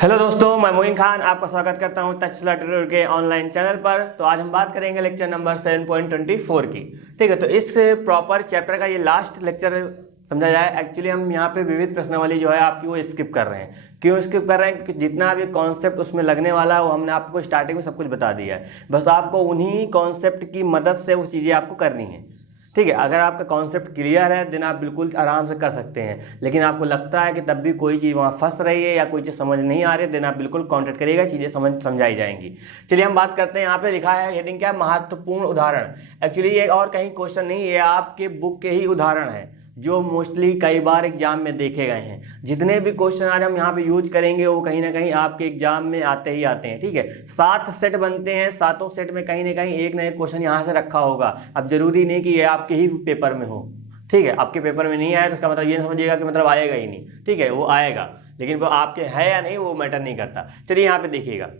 Hello दोस्तों, मैं मोइन खान आपका स्वागत करता हूं तक्षशिला ट्यूटर के ऑनलाइन चैनल पर। तो आज हम बात करेंगे लेक्चर नंबर 7.24 की। ठीक है, तो इस प्रॉपर चैप्टर का ये लास्ट लेक्चर समझा जाए। एक्चुअली हम यहाँ पे विविध प्रश्नावली जो है आपकी वो स्किप कर रहे हैं। क्यों स्किप कर रहे हैं? क्योंकि जितना भी कॉन्सेप्ट उसमें लगने वाला है वो हमने आपको स्टार्टिंग में सब कुछ बता दिया है। बस आपको उन्हीं कॉन्सेप्ट की मदद से वो चीज़ें आपको करनी है। ठीक है, अगर आपका कॉन्सेप्ट क्लियर है देन आप बिल्कुल आराम से कर सकते हैं। लेकिन आपको लगता है कि तब भी कोई चीज़ वहाँ फंस रही है या कोई चीज़ समझ नहीं आ रही है, देन आप बिल्कुल कॉन्टेक्ट करिएगा, चीज़ें समझाई जाएंगी। चलिए हम बात करते हैं। यहाँ पे लिखा है हेडिंग क्या है, महत्वपूर्ण उदाहरण। एक्चुअली ये और कहीं क्वेश्चन नहीं, ये आपके बुक के ही उदाहरण है जो मोस्टली कई बार एग्जाम में देखे गए हैं। जितने भी क्वेश्चन आज हम यहाँ पे यूज करेंगे वो कहीं ना कहीं आपके एग्जाम में आते ही आते हैं। ठीक है, 7 सेट बनते हैं, 7 सेट में कहीं ना कहीं एक ना एक क्वेश्चन यहाँ से रखा होगा। अब जरूरी नहीं कि ये आपके ही पेपर में हो। ठीक है, आपके पेपर में नहीं आया तो उसका मतलब ये समझिएगा कि मतलब आएगा ही नहीं। ठीक है, वो आएगा, लेकिन वो आपके है या नहीं वो मैटर नहीं करता। चलिए यहाँ पे देखिएगा,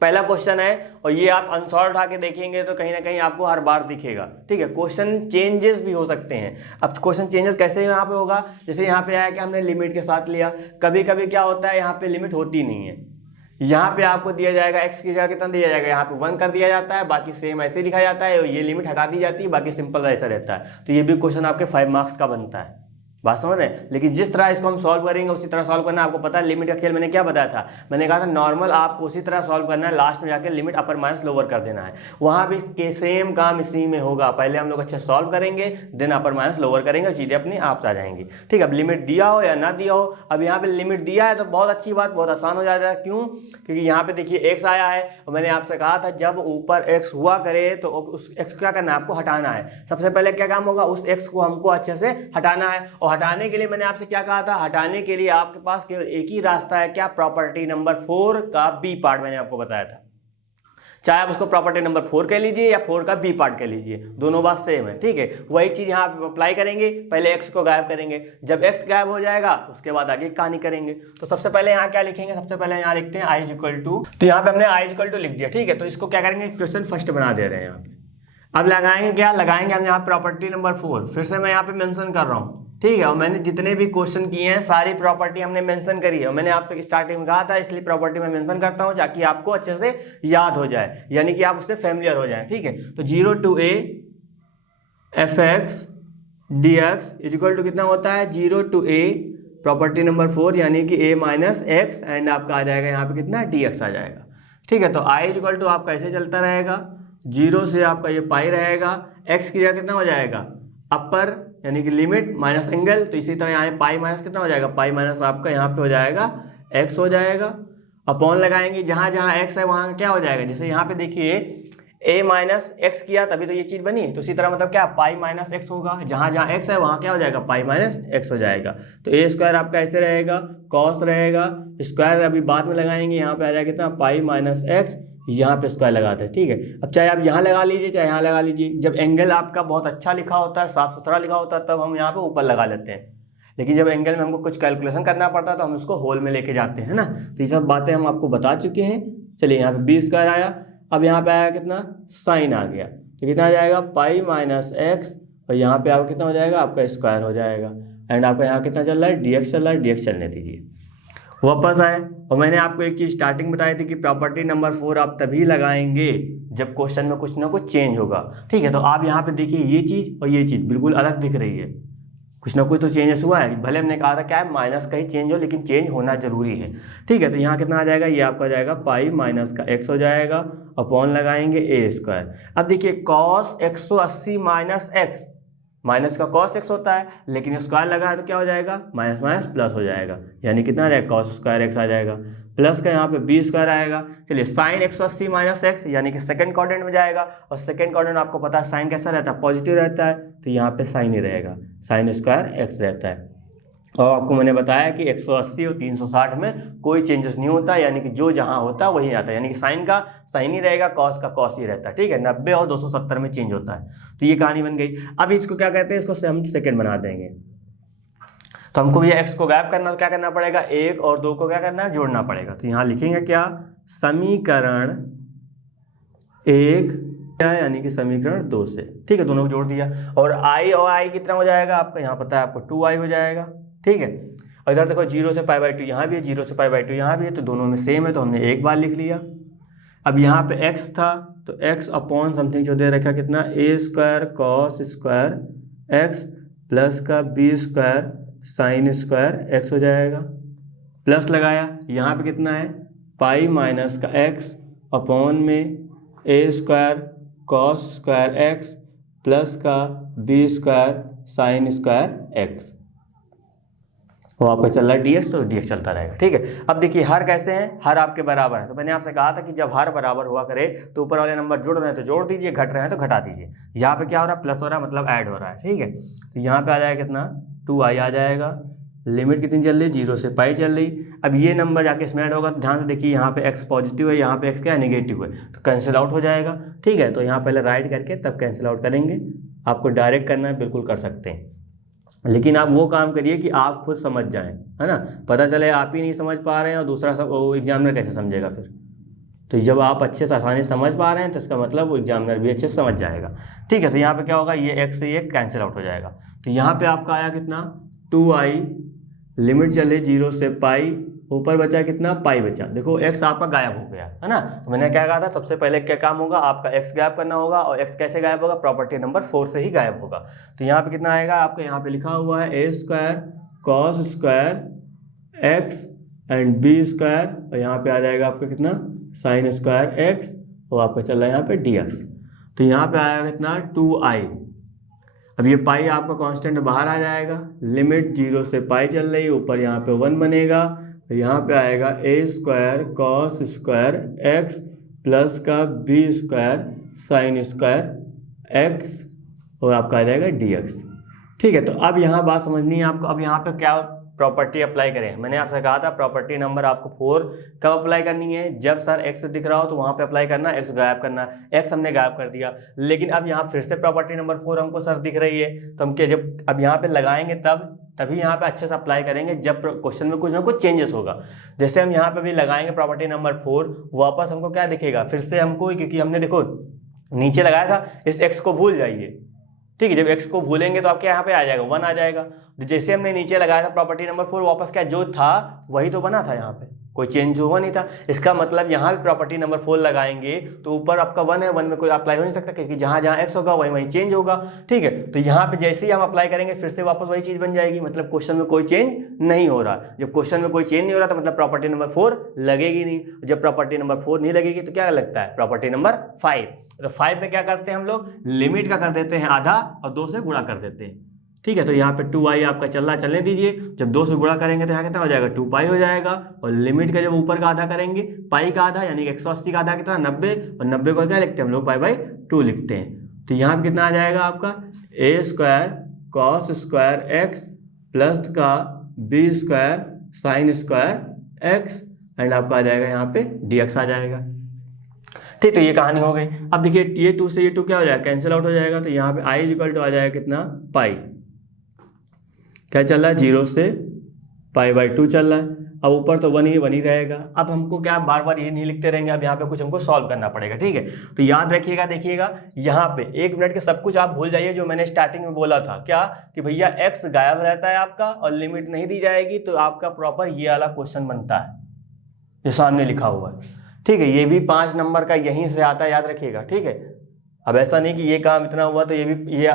पहला क्वेश्चन है और ये आप आंसर उठा के देखेंगे तो कहीं ना कहीं आपको हर बार दिखेगा। ठीक है, क्वेश्चन चेंजेस भी हो सकते हैं। अब क्वेश्चन चेंजेस कैसे यहाँ पे होगा? जैसे यहाँ पे आया कि हमने लिमिट के साथ लिया। कभी कभी क्या होता है, यहाँ पे लिमिट होती नहीं है। यहाँ पे आपको दिया जाएगा x की जगह कितना दिया जाएगा, यहाँ पे 1 कर दिया जाता है, बाकी सेम ऐसे लिखा जाता है और ये लिमिट हटा दी जाती है, बाकी सिंपल ऐसा रहता है। तो ये भी क्वेश्चन आपके 5 मार्क्स का बनता है। बात समझ रहे हैं? लेकिन जिस तरह इसको हम सॉल्व करेंगे उसी तरह सॉल्व करना है। आपको पता है लिमिट का खेल मैंने क्या बताया था? मैंने कहा था नॉर्मल आपको उसी तरह सॉल्व करना है, लास्ट में जाकर लिमिट अपर माइनस लोअर कर देना है। वहां भी इसके सेम काम इसी में होगा। पहले हम लोग अच्छा सॉल्व करेंगे, देन अपर माइनस लोअर करेंगे, चीजें अपनी आप आ जाएंगी। ठीक है, अब लिमिट दिया हो या ना दिया हो, अब यहाँ पे लिमिट दिया है तो बहुत अच्छी बात, बहुत आसान हो जाता है। क्यों? क्योंकि यहाँ पे देखिए एक्स आया है और मैंने आपसे कहा था जब ऊपर एक्स हुआ करे तो उस एक्स को क्या करना है, आपको हटाना है। सबसे पहले क्या काम होगा, उस एक्स को हमको अच्छे से हटाना है। और हटाने के लिए मैंने आपसे क्या कहा था, हटाने के लिए आपके पास केवल एक ही रास्ता है। क्या? प्रॉपर्टी नंबर 4 का बी पार्ट मैंने आपको बताया था। चाहे आप उसको प्रॉपर्टी नंबर 4 कह लीजिए या 4 का बी पार्ट कह लीजिए, दोनों बात सेम है। ठीक है, वही चीज यहाँ अप्लाई करेंगे। पहले एक्स को गायब करेंगे, जब एक्स गायब हो जाएगा उसके बाद आगे कहानी करेंगे। तो सबसे पहले यहाँ क्या लिखेंगे, सबसे पहले यहाँ लिखते हैं आई इज इक्वल टू। तो यहाँ पे हमने आई इज इक्वल टू लिख दिया। ठीक है, तो इसको क्या करेंगे, क्वेश्चन फर्स्ट बना दे रहे हैं यहाँ पे। अब लगाएंगे क्या, लगाएंगे हम यहाँ प्रॉपर्टी नंबर 4। फिर से मैं यहाँ पे मेंशन कर रहा हूँ। ठीक है, और मैंने जितने भी क्वेश्चन किए हैं सारी प्रॉपर्टी हमने मेंशन करी है। और मैंने आपसे स्टार्टिंग में कहा था इसलिए प्रॉपर्टी में मेंशन करता हूँ ताकि आपको अच्छे से याद हो जाए, यानी कि आप उससे फैमिलियर हो जाए। ठीक है, तो 0 to a fx dx is equal to कितना होता है, 0 to a प्रॉपर्टी नंबर 4 यानी कि a माइनस एक्स एंड आपका आ जाएगा यहाँ पे कितना, dx आ जाएगा। ठीक है, तो i इज इक्वल टू आपका ऐसे चलता रहेगा, 0 से आपका ये पाई रहेगा, x की जगह कितना हो जाएगा, अपर यानी कि लिमिट माइनस एंगल। तो इसी तरह यहाँ पाई माइनस कितना हो जाएगा, पाई माइनस आपका यहाँ पे हो जाएगा x हो जाएगा। अपॉन लगाएंगे, जहाँ जहाँ x है वहाँ क्या हो जाएगा, जैसे यहाँ पे देखिए a माइनस एक्स किया तभी तो ये चीज बनी। तो इसी तरह मतलब क्या, पाई माइनस एक्स होगा, जहाँ जहाँ x है वहाँ क्या हो जाएगा, पाई माइनस एक्स हो जाएगा। तो a स्क्वायर आपका ऐसे रहेगा, कॉस रहेगा, स्क्वायर अभी बाद में लगाएंगे, यहाँ पे आ जाएगा कितना, पाई माइनस एक्स, यहाँ पे स्क्वायर लगाते हैं। ठीक है, अब चाहे आप यहाँ लगा लीजिए चाहे यहाँ लगा लीजिए। जब एंगल आपका बहुत अच्छा लिखा होता है, साफ सुथरा लिखा होता है, तब हम यहाँ पे ऊपर लगा लेते हैं। लेकिन जब एंगल में हमको कुछ कैलकुलेशन करना पड़ता है तो हम उसको होल में लेके जाते हैं ना। तो ये सब बातें हम आपको बता चुके हैं। चलिए यहाँ पे बी स्क्वायर आया, अब यहाँ पे आया कितना, साइन आ गया, तो कितना आ जाएगा, पाई माइनस एक्स, और यहाँ पे आपका कितना हो जाएगा, आपका स्क्वायर हो जाएगा। एंड आपका यहाँ कितना चल रहा है, dx चल रहा है, dx चलने दीजिए। वापस आए, और मैंने आपको एक चीज स्टार्टिंग बताई थी कि प्रॉपर्टी नंबर 4 आप तभी लगाएंगे जब क्वेश्चन में कुछ ना कुछ चेंज होगा। ठीक है, तो आप यहाँ पे देखिए ये चीज और ये चीज बिल्कुल अलग दिख रही है, कुछ ना कुछ तो चेंजेस हुआ है। भले हमने कहा था क्या है, माइनस का ही चेंज हो, लेकिन चेंज होना जरूरी है। ठीक है, तो यहाँ कितना आ जाएगा, ये आपका आ जाएगा पाई माइनस का एक्स हो जाएगा, अपॉन लगाएंगे ए स्क्वायर। अब देखिए कॉस 180 माइनस एक्स, माइनस का कॉस एक्स होता है, लेकिन स्क्वायर लगा है तो क्या हो जाएगा, माइनस माइनस प्लस हो जाएगा, यानी कितना आ जाएगा, कॉस स्क्वायर एक्स आ जाएगा, प्लस का यहाँ पे बी स्क्वायर आएगा। चलिए साइन 180 माइनस एक्स यानी कि सेकंड क्वाड्रेंट में जाएगा, और सेकंड क्वाड्रेंट आपको पता है साइन कैसा रहता है, पॉजिटिव रहता है, तो यहाँ पे साइन ही रहेगा, साइन स्क्वायर एक्स रहता है। और आपको मैंने बताया कि 180 और 360 में कोई चेंजेस नहीं होता, यानी कि जो जहां होता है वही आता है, यानी कि साइन का साइन ही रहेगा, कॉस का कॉस ही रहता है। ठीक है, 90 और 270 में चेंज होता है। तो ये कहानी बन गई। अब इसको क्या कहते हैं, इसको हम सेकंड बना देंगे। तो हमको भी एक्स को गायब करना, तो क्या करना पड़ेगा, 1 और 2 को क्या करना है, जोड़ना पड़ेगा। तो यहाँ लिखेंगे क्या, समीकरण 1 यानी कि समीकरण 2 से। ठीक है, दोनों को जोड़ दिया, और i और i कितना हो जाएगा आपका, यहाँ पता है आपको 2i हो जाएगा। ठीक है, और इधर देखो 0 से π/2 यहाँ भी है, 0 से π/2 यहाँ भी है, तो दोनों में सेम है तो हमने एक बार लिख लिया। अब यहाँ पे x था तो x अपॉन समथिंग जो दे रखा कितना a² cos square x plus का b² sin स्क्वायर x हो जाएगा। प्लस लगाया, यहाँ पे कितना है पाई माइनस का x अपॉन में a² cos square x plus का b² sin स्क्वायर x। वो आपका चल रहा है dx, तो dx चलता रहेगा। ठीक है, अब देखिए हर कैसे हैं, हर आपके बराबर है। तो मैंने आपसे कहा था कि जब हर बराबर हुआ करे तो ऊपर वाले नंबर जुड़ रहे हैं तो जोड़ दीजिए, घट रहे हैं तो घटा दीजिए। यहाँ पे क्या हो रहा है, प्लस हो रहा है मतलब ऐड हो रहा है। ठीक है, तो यहाँ पे आ जाएगा कितना 2i आ जाएगा। लिमिट कितनी चल रही, 0 से पाई चल रही। अब ये नंबर जाके इसमें ऐड होगा, ध्यान से देखिए यहाँ पे x पॉजिटिव है, यहाँ पे x क्या है नेगेटिव है, तो कैंसिल आउट हो जाएगा। ठीक है, तो यहाँ पहले राइट करके तब कैंसिल आउट करेंगे। आपको डायरेक्ट करना है बिल्कुल कर सकते हैं, लेकिन आप वो काम करिए कि आप खुद समझ जाएं, है ना। पता चले आप ही नहीं समझ पा रहे हैं और दूसरा सब वो एग्जामिनर कैसे समझेगा फिर। तो जब आप अच्छे से आसानी से समझ पा रहे हैं तो इसका मतलब वो एग्जामिनर भी अच्छे से समझ जाएगा। ठीक है, तो यहाँ पे क्या होगा, ये x से ये कैंसिल आउट हो जाएगा। तो यहाँ पे आपका आया कितना 2i, लिमिट चले 0 से पाई, ऊपर बचा कितना पाई बचा। देखो x आपका गायब हो गया, है ना। तो मैंने क्या कहा था, सबसे पहले क्या काम होगा, आपका x गायब करना होगा। और x कैसे गायब होगा, प्रॉपर्टी नंबर 4 से ही गायब होगा। तो यहाँ पे कितना आएगा, आपका यहाँ पे लिखा हुआ है a² cos square x and b², और यहाँ पे आ जाएगा आपका कितना sin स्क्वायर x, और आपका चल रहा है यहाँ पे dx। तो यहाँ पे आएगा कितना 2i। अब ये पाई आपका कांस्टेंट बाहर आ जाएगा, लिमिट 0 से पाई चल रही है, ऊपर यहाँ पे 1 बनेगा। यहाँ पे आएगा a² cos square x plus का b² sin स्क्वायर x, और आपका आ जाएगा dx। ठीक है, तो अब यहाँ बात समझनी है आपको। अब यहाँ पे क्या प्रॉपर्टी अप्लाई करें, मैंने आपसे कहा था प्रॉपर्टी नंबर आपको 4 कब अप्लाई करनी है, जब सर x दिख रहा हो तो वहाँ पे अप्लाई करना, x गायब करना। x हमने गायब कर दिया, लेकिन अब यहाँ फिर से प्रॉपर्टी नंबर 4 हमको सर दिख रही है, तो हम क्या जब अब यहाँ पे लगाएंगे तभी यहाँ पे अच्छे से अप्लाई करेंगे जब क्वेश्चन में कुछ ना कुछ चेंजेस होगा। जैसे हम यहाँ पे भी लगाएंगे प्रॉपर्टी नंबर 4, वापस हमको क्या दिखेगा, फिर से हमको, क्योंकि हमने देखो नीचे लगाया था, इस x को भूल जाइए। ठीक है, जब x को भूलेंगे तो आपके यहाँ पे आ जाएगा 1 आ जाएगा। तो जैसे हमने नीचे लगाया था प्रॉपर्टी नंबर 4, वापस क्या जो था वही तो बना था, यहाँ पे कोई चेंज हुआ नहीं था। इसका मतलब यहाँ भी प्रॉपर्टी नंबर 4 लगाएंगे तो ऊपर आपका 1 है, 1 में कोई अप्लाई हो नहीं सकता, क्योंकि जहाँ जहाँ x होगा वहीं वहीं चेंज होगा। ठीक है, तो यहाँ पे जैसे ही हम अप्लाई करेंगे फिर से वापस वही चीज़ बन जाएगी, मतलब क्वेश्चन में कोई चेंज नहीं हो रहा। जब क्वेश्चन में कोई चेंज नहीं हो रहा तो मतलब प्रॉपर्टी नंबर 4 लगेगी नहीं। जब प्रॉपर्टी नंबर 4 नहीं लगेगी तो क्या लगता है, प्रॉपर्टी नंबर 5। तो 5 पे क्या करते हैं हम लोग, लिमिट का कर देते हैं आधा और 2 से गुणा कर देते हैं। ठीक है, तो यहाँ पे 2i आपका चल रहा है, चलने दीजिए। जब 2 से गुणा करेंगे तो यहाँ कितना हो जाएगा 2 पाई हो जाएगा, और लिमिट का जब ऊपर का आधा करेंगे, पाई का आधा यानी 180 का आधा कितना 90, और 90 को क्या लिखते हैं हम लोग पाई/2 लिखते हैं। तो यहाँ पे कितना आ जाएगा आपका a² cos square x plus का b² sin square x, and आपका आ जाएगा यहाँ पे dx आ जाएगा। ठीक, तो ये कहानी हो गई। अब देखिए ये 2 से ये 2 क्या हो जाएगा, कैंसिल आउट हो जाएगा। तो यहाँ पे i इक्वल टू आ जाएगा कितना पाई, क्या चल रहा है 0 से π/2 चल रहा है। अब ऊपर तो 1 ही रहेगा। अब हमको क्या बार बार ये नहीं लिखते रहेंगे, अब यहाँ पे कुछ हमको सॉल्व करना पड़ेगा। ठीक है, तो याद रखिएगा, देखिएगा यहाँ पे 1 मिनट के सब कुछ आप भूल जाइए जो मैंने स्टार्टिंग में बोला था, क्या कि भैया x गायब रहता है आपका और लिमिट नहीं दी जाएगी, तो आपका प्रॉपर ये वाला क्वेश्चन बनता है जो सामने लिखा हुआ है। ठीक है, ये भी 5 नंबर का यहीं से आता है, याद रखिएगा। ठीक है, अब ऐसा नहीं कि ये काम इतना हुआ तो ये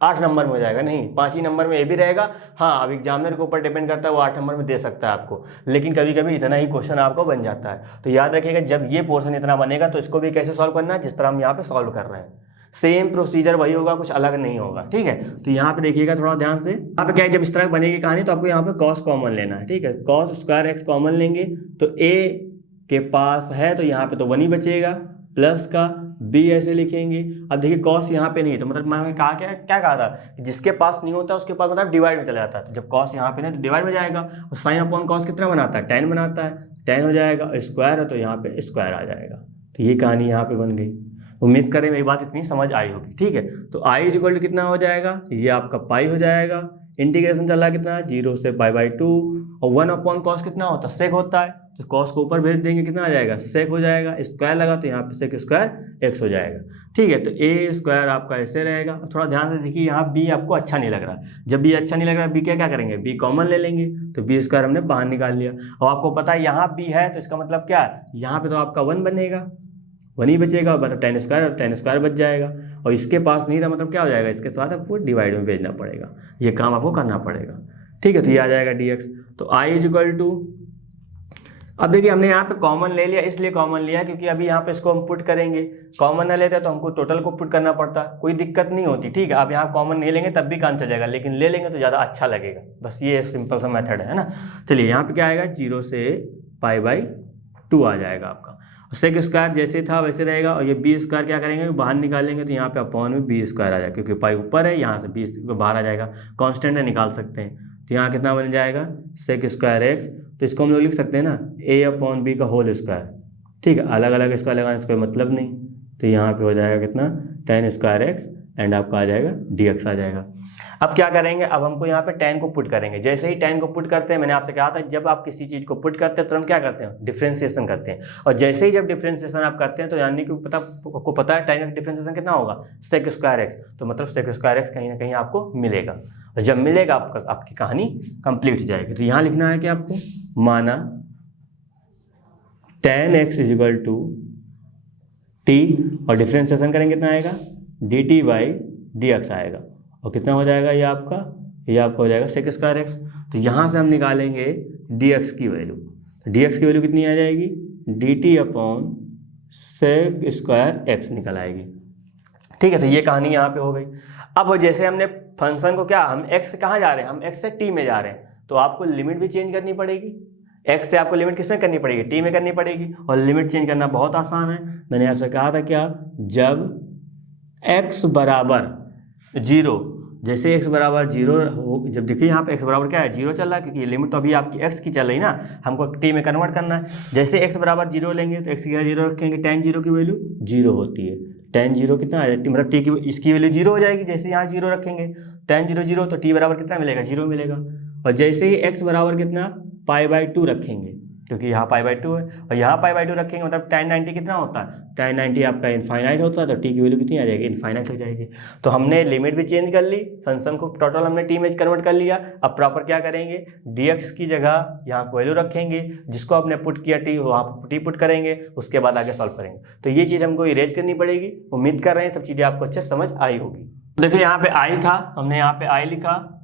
8 नंबर में हो जाएगा, नहीं, 5 ही नंबर में ये भी रहेगा। हाँ, अब एग्जामिनर के ऊपर डिपेंड करता है, वो 8 नंबर में दे सकता है आपको, लेकिन कभी कभी इतना ही क्वेश्चन आपको बन जाता है। तो याद रखिएगा, जब ये पोर्शन इतना बनेगा तो इसको भी कैसे सॉल्व करना है, जिस तरह हम यहाँ पे सॉल्व कर रहे हैं, सेम प्रोसीजर वही होगा, कुछ अलग नहीं होगा। ठीक है, तो यहाँ पे देखिएगा थोड़ा ध्यान से। यहाँ पे क्या है, जब इस तरह बनेगी कहानी तो आपको यहाँ पे cos कॉमन लेना है। ठीक है, cos स्क्वायर x कॉमन लेंगे तो a के पास है तो यहाँ पे तो 1 ही बचेगा, प्लस का b ऐसे लिखेंगे। अब देखिए cos यहाँ पे नहीं है, तो मतलब मैंने कहा क्या कहा था, जिसके पास नहीं होता उसके पास मतलब डिवाइड में चला जाता है। तो जब cos यहाँ पे नहीं तो डिवाइड में जाएगा, और साइन अपॉन cos कितना बनाता है, 10 बनाता है, 10 हो जाएगा। स्क्वायर है तो यहाँ पे स्क्वायर आ जाएगा। तो ये कहानी यहाँ पे बन गई। उम्मीद करें मेरी बात इतनी समझ आई होगी। ठीक है, तो i इक्वल टू कितना हो जाएगा, ये आपका पाई हो जाएगा, इंटीग्रेशन चल रहा है कितना, 0 से π/2, और 1/cos कितना होता है, सेक होता है, तो कॉस को ऊपर भेज देंगे, कितना आ जाएगा, सेक हो जाएगा, स्क्वायर लगा तो यहाँ पे सेक स्क्वायर एक्स हो जाएगा। ठीक है, तो ए स्क्वायर आपका ऐसे रहेगा। थोड़ा ध्यान से देखिए, यहाँ बी आपको अच्छा नहीं लग रहा, जब बी अच्छा नहीं लग रहा बी क्या करेंगे, बी कॉमन ले लेंगे, तो बी स्क्वायर हमने बाहर निकाल लिया। और आपको पता है यहाँ बी है तो इसका मतलब क्या है, यहाँ पे तो आपका 1 बनेगा, 1 ही बचेगा, मतलब tan स्क्वायर और tan स्क्वायर बच जाएगा, और इसके पास नहीं था मतलब क्या हो जाएगा, इसके साथ आपको डिवाइड में भेजना पड़ेगा, ये काम आपको करना पड़ेगा। ठीक है, तो ये आ जाएगा dx। तो i इक्वल टू, अब देखिए हमने यहाँ पे कॉमन ले लिया, इसलिए कॉमन लिया क्योंकि अभी यहाँ पे इसको हम पुट करेंगे, कॉमन ना लेते तो हमको टोटल को पुट करना पड़ता, कोई दिक्कत नहीं होती। ठीक है, अब यहाँ कॉमन नहीं लेंगे तब भी काम चल जाएगा, लेकिन ले लेंगे तो ज़्यादा अच्छा लगेगा, बस ये सिंपल सा मेथड है ना। चलिए यहाँ पे क्या आएगा, 0 से π/2 आ जाएगा आपका, सेक स्क्वायर जैसे था वैसे रहेगा, और ये बी स्क्वायर क्या करेंगे, बाहर निकालेंगे तो यहाँ पे अपॉन में बी स्क्वायर आ जाएगा, क्योंकि पाई ऊपर है, यहाँ से बी बाहर आ जाएगा, कांस्टेंट है निकाल सकते हैं, तो यहाँ कितना बन जाएगा, सेक स्क्वायर एक्स, तो इसको हम लोग लिख सकते हैं ना a/b का होल स्क्वायर। ठीक है, अलग अलग स्क्वायर लगाने से कोई मतलब नहीं, तो यहाँ पे हो जाएगा कितना, tan स्क्वायर एक्स, एंड आपका आ जाएगा dx आ जाएगा। अब क्या करेंगे, अब हमको यहाँ पे tan को पुट करेंगे। जैसे ही tan को पुट करते हैं, मैंने आपसे कहा था जब आप किसी चीज़ को पुट करते हैं तुरंत क्या करते हैं, डिफ्रेंसिएशन करते हैं, और जैसे ही जब डिफ्रेंसिएशन आप करते हैं तो यानी कि आपको पता है tan का डिफ्रेंसिएशन कितना होगा, सेक स्क्वायर एक्स, तो मतलब सेक स्क्वायर एक्स कहीं ना कहीं आपको मिलेगा, और जब मिलेगा आपकी कहानी कंप्लीट हो जाएगी। तो यहाँ लिखना है कि आपको, माना tan x is equal to t, और डिफ्रेंसिएशन करेंगे कितना आएगा, dt/dx आएगा, और कितना हो जाएगा ये आपका हो जाएगा सेक स्क्वायर एक्स। तो यहाँ से हम निकालेंगे dx की वैल्यू, तो dx की वैल्यू कितनी आ जाएगी, dt/sec स्क्वायर एक्स निकल आएगी। ठीक है, तो ये कहानी यहाँ पे हो गई। अब जैसे हमने फंक्शन को क्या, हम x से कहाँ जा रहे हैं, हम x से t में जा रहे हैं, तो आपको लिमिट भी चेंज करनी पड़ेगी, x से आपको लिमिट किस में करनी पड़ेगी, t में करनी पड़ेगी, और लिमिट चेंज करना बहुत आसान है। मैंने आपसे कहा था क्या, जब x बराबर 0, जैसे x बराबर 0 हो, जब देखिए यहाँ पे x बराबर क्या है, 0 चल रहा है, क्योंकि ये लिमिट तो अभी आपकी x की चल रही ना, हमको t में कन्वर्ट करना है। जैसे x बराबर 0 लेंगे तो x की 0 रखेंगे, tan 0 की वैल्यू 0 होती है, tan 0 कितना आ जाएगा, मतलब t की इसकी वैल्यू 0 हो जाएगी, जैसे यहाँ 0 रखेंगे tan 0 0, तो t बराबर कितना मिलेगा, 0 मिलेगा। और जैसे ही x बराबर कितना, π/2 रखेंगे, क्योंकि यहाँ π/2 है, और यहाँ π/2 रखेंगे मतलब tan 90 कितना होता है, tan 90 आपका इनफाइनाइट होता है, तो t की वैल्यू कितनी आ जाएगी, इनफाइनाइट हो जाएगी। तो हमने लिमिट भी चेंज कर ली, फंक्शन को टोटल हमने t में कन्वर्ट कर लिया। अब प्रॉपर क्या करेंगे, dx की जगह यहाँ वैल्यू रखेंगे, जिसको आपने पुट किया t, वहाँ t पुट करेंगे, उसके बाद आगे सॉल्व करेंगे। तो ये चीज़ हमको इरेज करनी पड़ेगी। उम्मीद कर रहे हैं सब चीज़ें आपको अच्छे समझ आई होगी। देखिए यहाँ पे i था, हमने यहाँ पे i लिखा,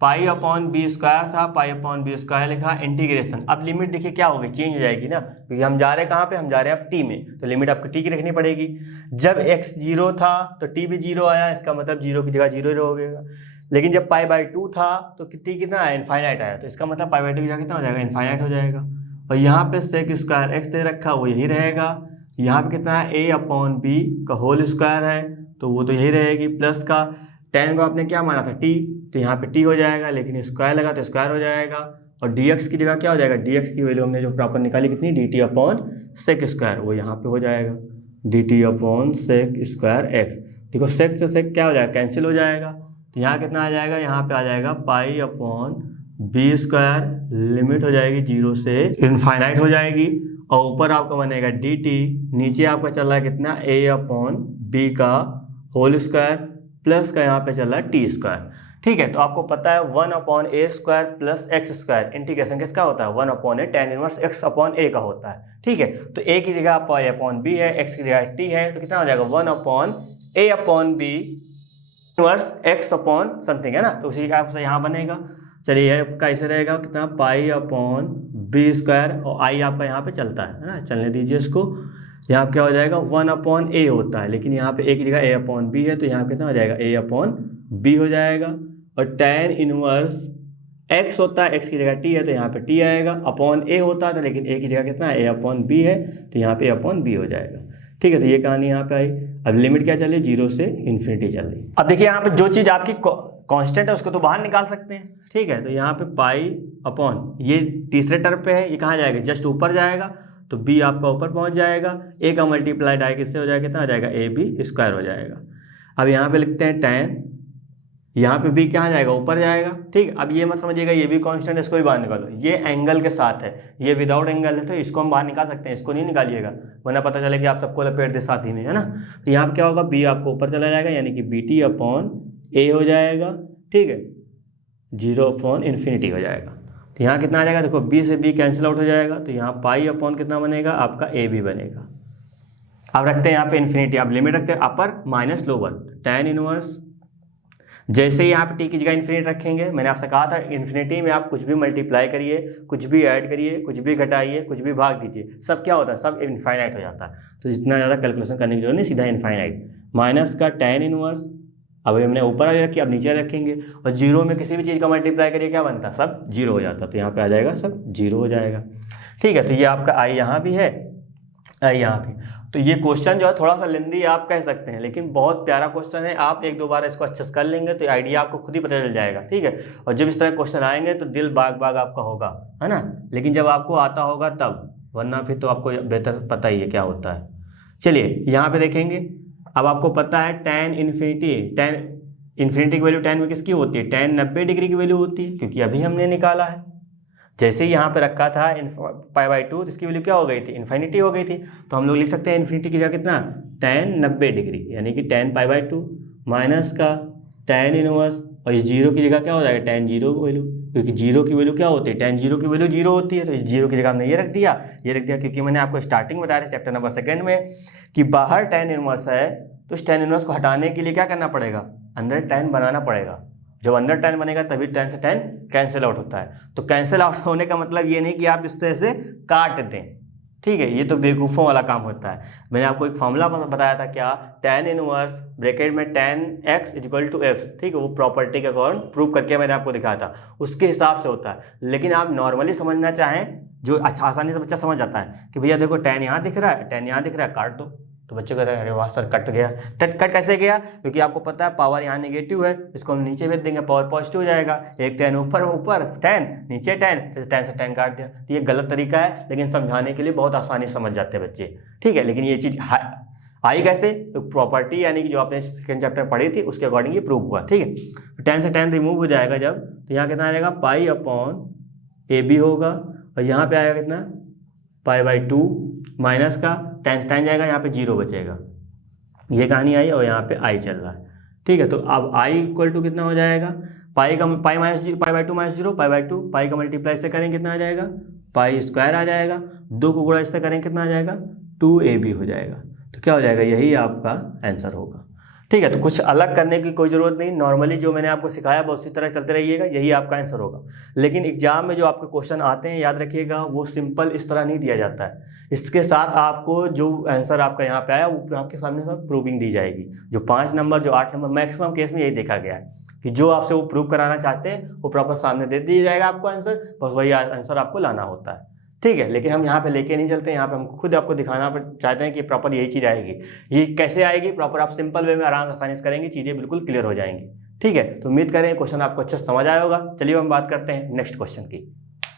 π/b स्क्वायर था, π/b स्क्वायर लिखा, इंटीग्रेशन। अब लिमिट देखिए क्या होगी, चेंज हो जाएगी ना, क्योंकि हम जा रहे हैं कहाँ पे, हम जा रहे हैं अब t में, तो लिमिट आपको t की रखनी पड़ेगी। जब x 0 था तो t भी 0 आया, इसका मतलब 0 की जगह 0 हो गया। लेकिन जब π/2 था तो t कितना आया, इनफाइनाइट आया, तो इसका मतलब π/2 की जगह कितना हो जाएगा, इनफाइनाइट हो जाएगा। और यहाँ पे सेक स्क्वायर एक्स दे रखा, वो यही रहेगा। यहाँ पे कितना है, a/b का होल स्क्वायर है, तो वो तो यही रहेगी, प्लस का tan को आपने क्या माना था, t, तो यहाँ पे t हो जाएगा, लेकिन स्क्वायर लगा तो स्क्वायर हो जाएगा। और dx की जगह क्या हो जाएगा, dx की वैल्यू हमने जो प्रॉपर निकाली कितनी, dt/sec स्क्वायर, वो यहाँ पे हो जाएगा dt/sec स्क्वायर एक्स। देखो सेक से सेक क्या हो जाएगा, कैंसिल हो जाएगा, तो यहाँ कितना आ जाएगा, यहाँ पे आ जाएगा π/b स्क्वायर, लिमिट हो जाएगी 0 से इनफाइनाइट हो जाएगी, और ऊपर आपका बनेगा dt, नीचे आपका चल रहा है कितना, a/b का होल स्क्वायर, प्लस का यहाँ पे चल रहा है टी स्क्वायर। ठीक है, तो आपको पता है 1/a square plus x square, integration किसका होता है, 1/a tan इनवर्स x/a का होता है। ठीक है, तो a की जगह π/b है, x की जगह t है, तो कितना हो जाएगा 1/a/b इनवर्स x समथिंग है ना, तो उसी का से यहाँ बनेगा। चलिए यह कैसे रहेगा, कितना π/b स्क्वायर, और i आपका यहाँ पे चलता है ना, चलने दीजिए इसको। यहाँ पे क्या हो जाएगा, 1/a होता है, लेकिन यहाँ पे a की जगह a/b है, तो यहाँ कितना हो जाएगा, a/b हो जाएगा। और tan इनवर्स x होता है, x की जगह t है, तो यहाँ पे t आएगा, अपॉन a होता था, लेकिन a की जगह कितना है, a/b है, तो यहाँ पे a/b हो जाएगा। ठीक है, तो ये कहानी यहाँ पे आई। अब लिमिट क्या चल रही, 0 से इन्फिनिटी चल रही। अब देखिए यहाँ पे जो चीज़ आपकी कांस्टेंट है उसको तो बाहर निकाल सकते हैं। ठीक है, तो यहाँ पे π/, ये तीसरे टर्म पे है, ये कहाँ जाएगा, जस्ट ऊपर जाएगा, तो b आपका ऊपर पहुँच जाएगा, a का मल्टीप्लाइड आएगा, किससे हो जाएगा, कितना हो जाएगा, ab स्क्वायर हो जाएगा। अब यहाँ पे लिखते हैं tan यहाँ पे बी कहाँ जाएगा, ऊपर जाएगा। ठीक, अब ये मत समझिएगा ये भी कांस्टेंट है, इसको भी बाहर निकालो। ये एंगल के साथ है, ये विदाउट एंगल है, तो इसको हम बाहर निकाल सकते हैं, इसको नहीं निकालिएगा वरना पता चले कि आप सबको लपेट दे साथ ही में, है ना। तो यहाँ पे क्या होगा, बी आपको ऊपर चला जाएगा, यानी कि बी टी अपॉन ए हो जाएगा। ठीक है, 0/∞ हो जाएगा। तो यहाँ कितना आ जाएगा, देखो बी से बी कैंसिल आउट हो जाएगा, तो यहाँ पाई अपॉन कितना बनेगा आपका, ए बी बनेगा। अब रखते हैं यहाँ पे इन्फिनिटी, अब लिमिट रखते हैं अपर माइनस लोअर, tan इनवर्स। जैसे ही यहाँ पे टी की जगह इन्फिनिटी रखेंगे, मैंने आपसे कहा था इन्फिनिटी में आप कुछ भी मल्टीप्लाई करिए, कुछ भी ऐड करिए, कुछ भी घटाइए, कुछ भी भाग दीजिए, सब क्या होता है, सब इनफाइनाइट हो जाता है। तो जितना ज़्यादा कैलकुलेशन करने की जरूरत नहीं, सीधा इनफाइनाइट। माइनस का tan इनवर्स, अब हमने ऊपर वाली रखी, अब नीचे रखेंगे, और जीरो में किसी भी चीज़ का मल्टीप्लाई करिए क्या बनता है, सब जीरो हो जाता है। तो यहाँ पे आ जाएगा सब जीरो हो जाएगा। ठीक है, तो ये आपका आई यहाँ भी है, आई यहाँ भी। तो ये क्वेश्चन जो है थोड़ा सा लेंदी आप कह सकते हैं, लेकिन बहुत प्यारा क्वेश्चन है। आप एक दो बार इसको अच्छे से कर लेंगे तो आइडिया आपको खुद ही पता चल जाएगा। ठीक है, और जब इस तरह क्वेश्चन आएंगे तो दिल बाग बाग आपका होगा, है ना। लेकिन जब आपको आता होगा तब, वरना फिर तो आपको बेहतर पता ही है क्या होता है। चलिए यहाँ पे देखेंगे, अब आपको पता है tan इन्फिनिटी की वैल्यू tan में किसकी होती है, tan 90 डिग्री की वैल्यू होती है, क्योंकि अभी हमने निकाला है। जैसे ही यहाँ पे रखा था π/2, तो इसकी वैल्यू क्या हो गई थी, इन्फिनिटी हो गई थी। तो हम लोग लिख सकते हैं इन्फिनिटी की जगह कितना, tan 90 डिग्री, यानी कि tan π/2 माइनस का tan इनवर्स, और इस जीरो की जगह क्या हो जाएगा, tan जीरो की वैल्यू, क्योंकि जीरो की वैल्यू क्या होती है, tan जीरो की वैल्यू जीरो होती है। तो इस जीरो की जगह हमने ये रख दिया, क्योंकि मैंने आपको स्टार्टिंग बताया था चैप्टर नंबर 2 में कि बाहर tan इनवर्स है, तो इस tan इनवर्स को हटाने के लिए क्या करना पड़ेगा, अंदर tan बनाना पड़ेगा। जब अंदर tan बनेगा तभी tan से tan कैंसिल आउट होता है। तो कैंसिल आउट होने का मतलब ये नहीं कि आप इस तरह से काट दें, ठीक है, ये तो बेवकूफ़ों वाला काम होता है। मैंने आपको एक फॉर्मूला बताया था क्या, tan इनवर्स ब्रैकेट में tan x = x, ठीक है, वो प्रॉपर्टी के अकॉर्डिंग प्रूव करके मैंने आपको दिखाया था, उसके हिसाब से होता है। लेकिन आप नॉर्मली समझना चाहें, जो अच्छा आसानी से बच्चा समझ जाता है कि भैया देखो tan यहाँ दिख रहा है, tan यहाँ दिख रहा है, काट दो। तो बच्चे कहते हैं अरे वाह सर कट गया। कट कैसे गया, क्योंकि आपको पता है पावर यहाँ नेगेटिव है, इसको हम नीचे भेज देंगे, पावर पॉजिटिव हो जाएगा। एक tan ऊपर tan नीचे tan, फिर tan से tan काट दिया। तो ये गलत तरीका है, लेकिन समझाने के लिए बहुत आसानी समझ जाते हैं बच्चे, ठीक है। लेकिन ये चीज़ आई कैसे, तो प्रॉपर्टी यानी कि जो आपने सेकेंड चैप्टर में पढ़ी थी उसके अकॉर्डिंग ये प्रूव हुआ, ठीक है। tan से tan रिमूव हो जाएगा जब, तो यहाँ कितना आ जाएगा, π/AB होगा, और यहाँ पे आएगा कितना, π/2 माइनस का tan से tan जाएगा, यहाँ पे जीरो बचेगा। ये कहानी आई, और यहाँ पे आई चल रहा है, ठीक है। तो अब i = कितना हो जाएगा, π/2 माइनस जीरो, π/2, पाई का मल्टीप्लाई से करें कितना आ जाएगा, π² आ जाएगा, 2 को गुणा इससे करें कितना आ जाएगा, 2AB हो जाएगा। तो क्या हो जाएगा, यही आपका आंसर होगा, ठीक है। तो कुछ अलग करने की कोई ज़रूरत नहीं, नॉर्मली जो मैंने आपको सिखाया बहुत सी तरह चलते रहिएगा, यही आपका आंसर होगा। लेकिन एग्जाम में जो आपके क्वेश्चन आते हैं, याद रखिएगा, वो सिंपल इस तरह नहीं दिया जाता है। इसके साथ आपको जो आंसर आपका यहाँ पे आया वो आपके सामने सब प्रूविंग दी जाएगी। जो 5 नंबर, जो 8 नंबर, मैक्सिमम केस में यही देखा गया है कि जो आपसे वो प्रूव कराना चाहते हैं वो प्रॉपर सामने दे दिया जाएगा आपको आंसर, बस वही आंसर आपको लाना होता है, ठीक है। लेकिन हम यहाँ पे लेके नहीं चलते, यहाँ पे हम खुद आपको दिखाना चाहते हैं कि प्रॉपर यही चीज़ आएगी। ये कैसे आएगी, प्रॉपर आप सिंपल वे में आराम से आसानी से करेंगे, चीज़ें बिल्कुल क्लियर हो जाएंगी, ठीक है। तो उम्मीद करें क्वेश्चन आपको अच्छे से समझ आया होगा। चलिए हम बात करते हैं नेक्स्ट क्वेश्चन की।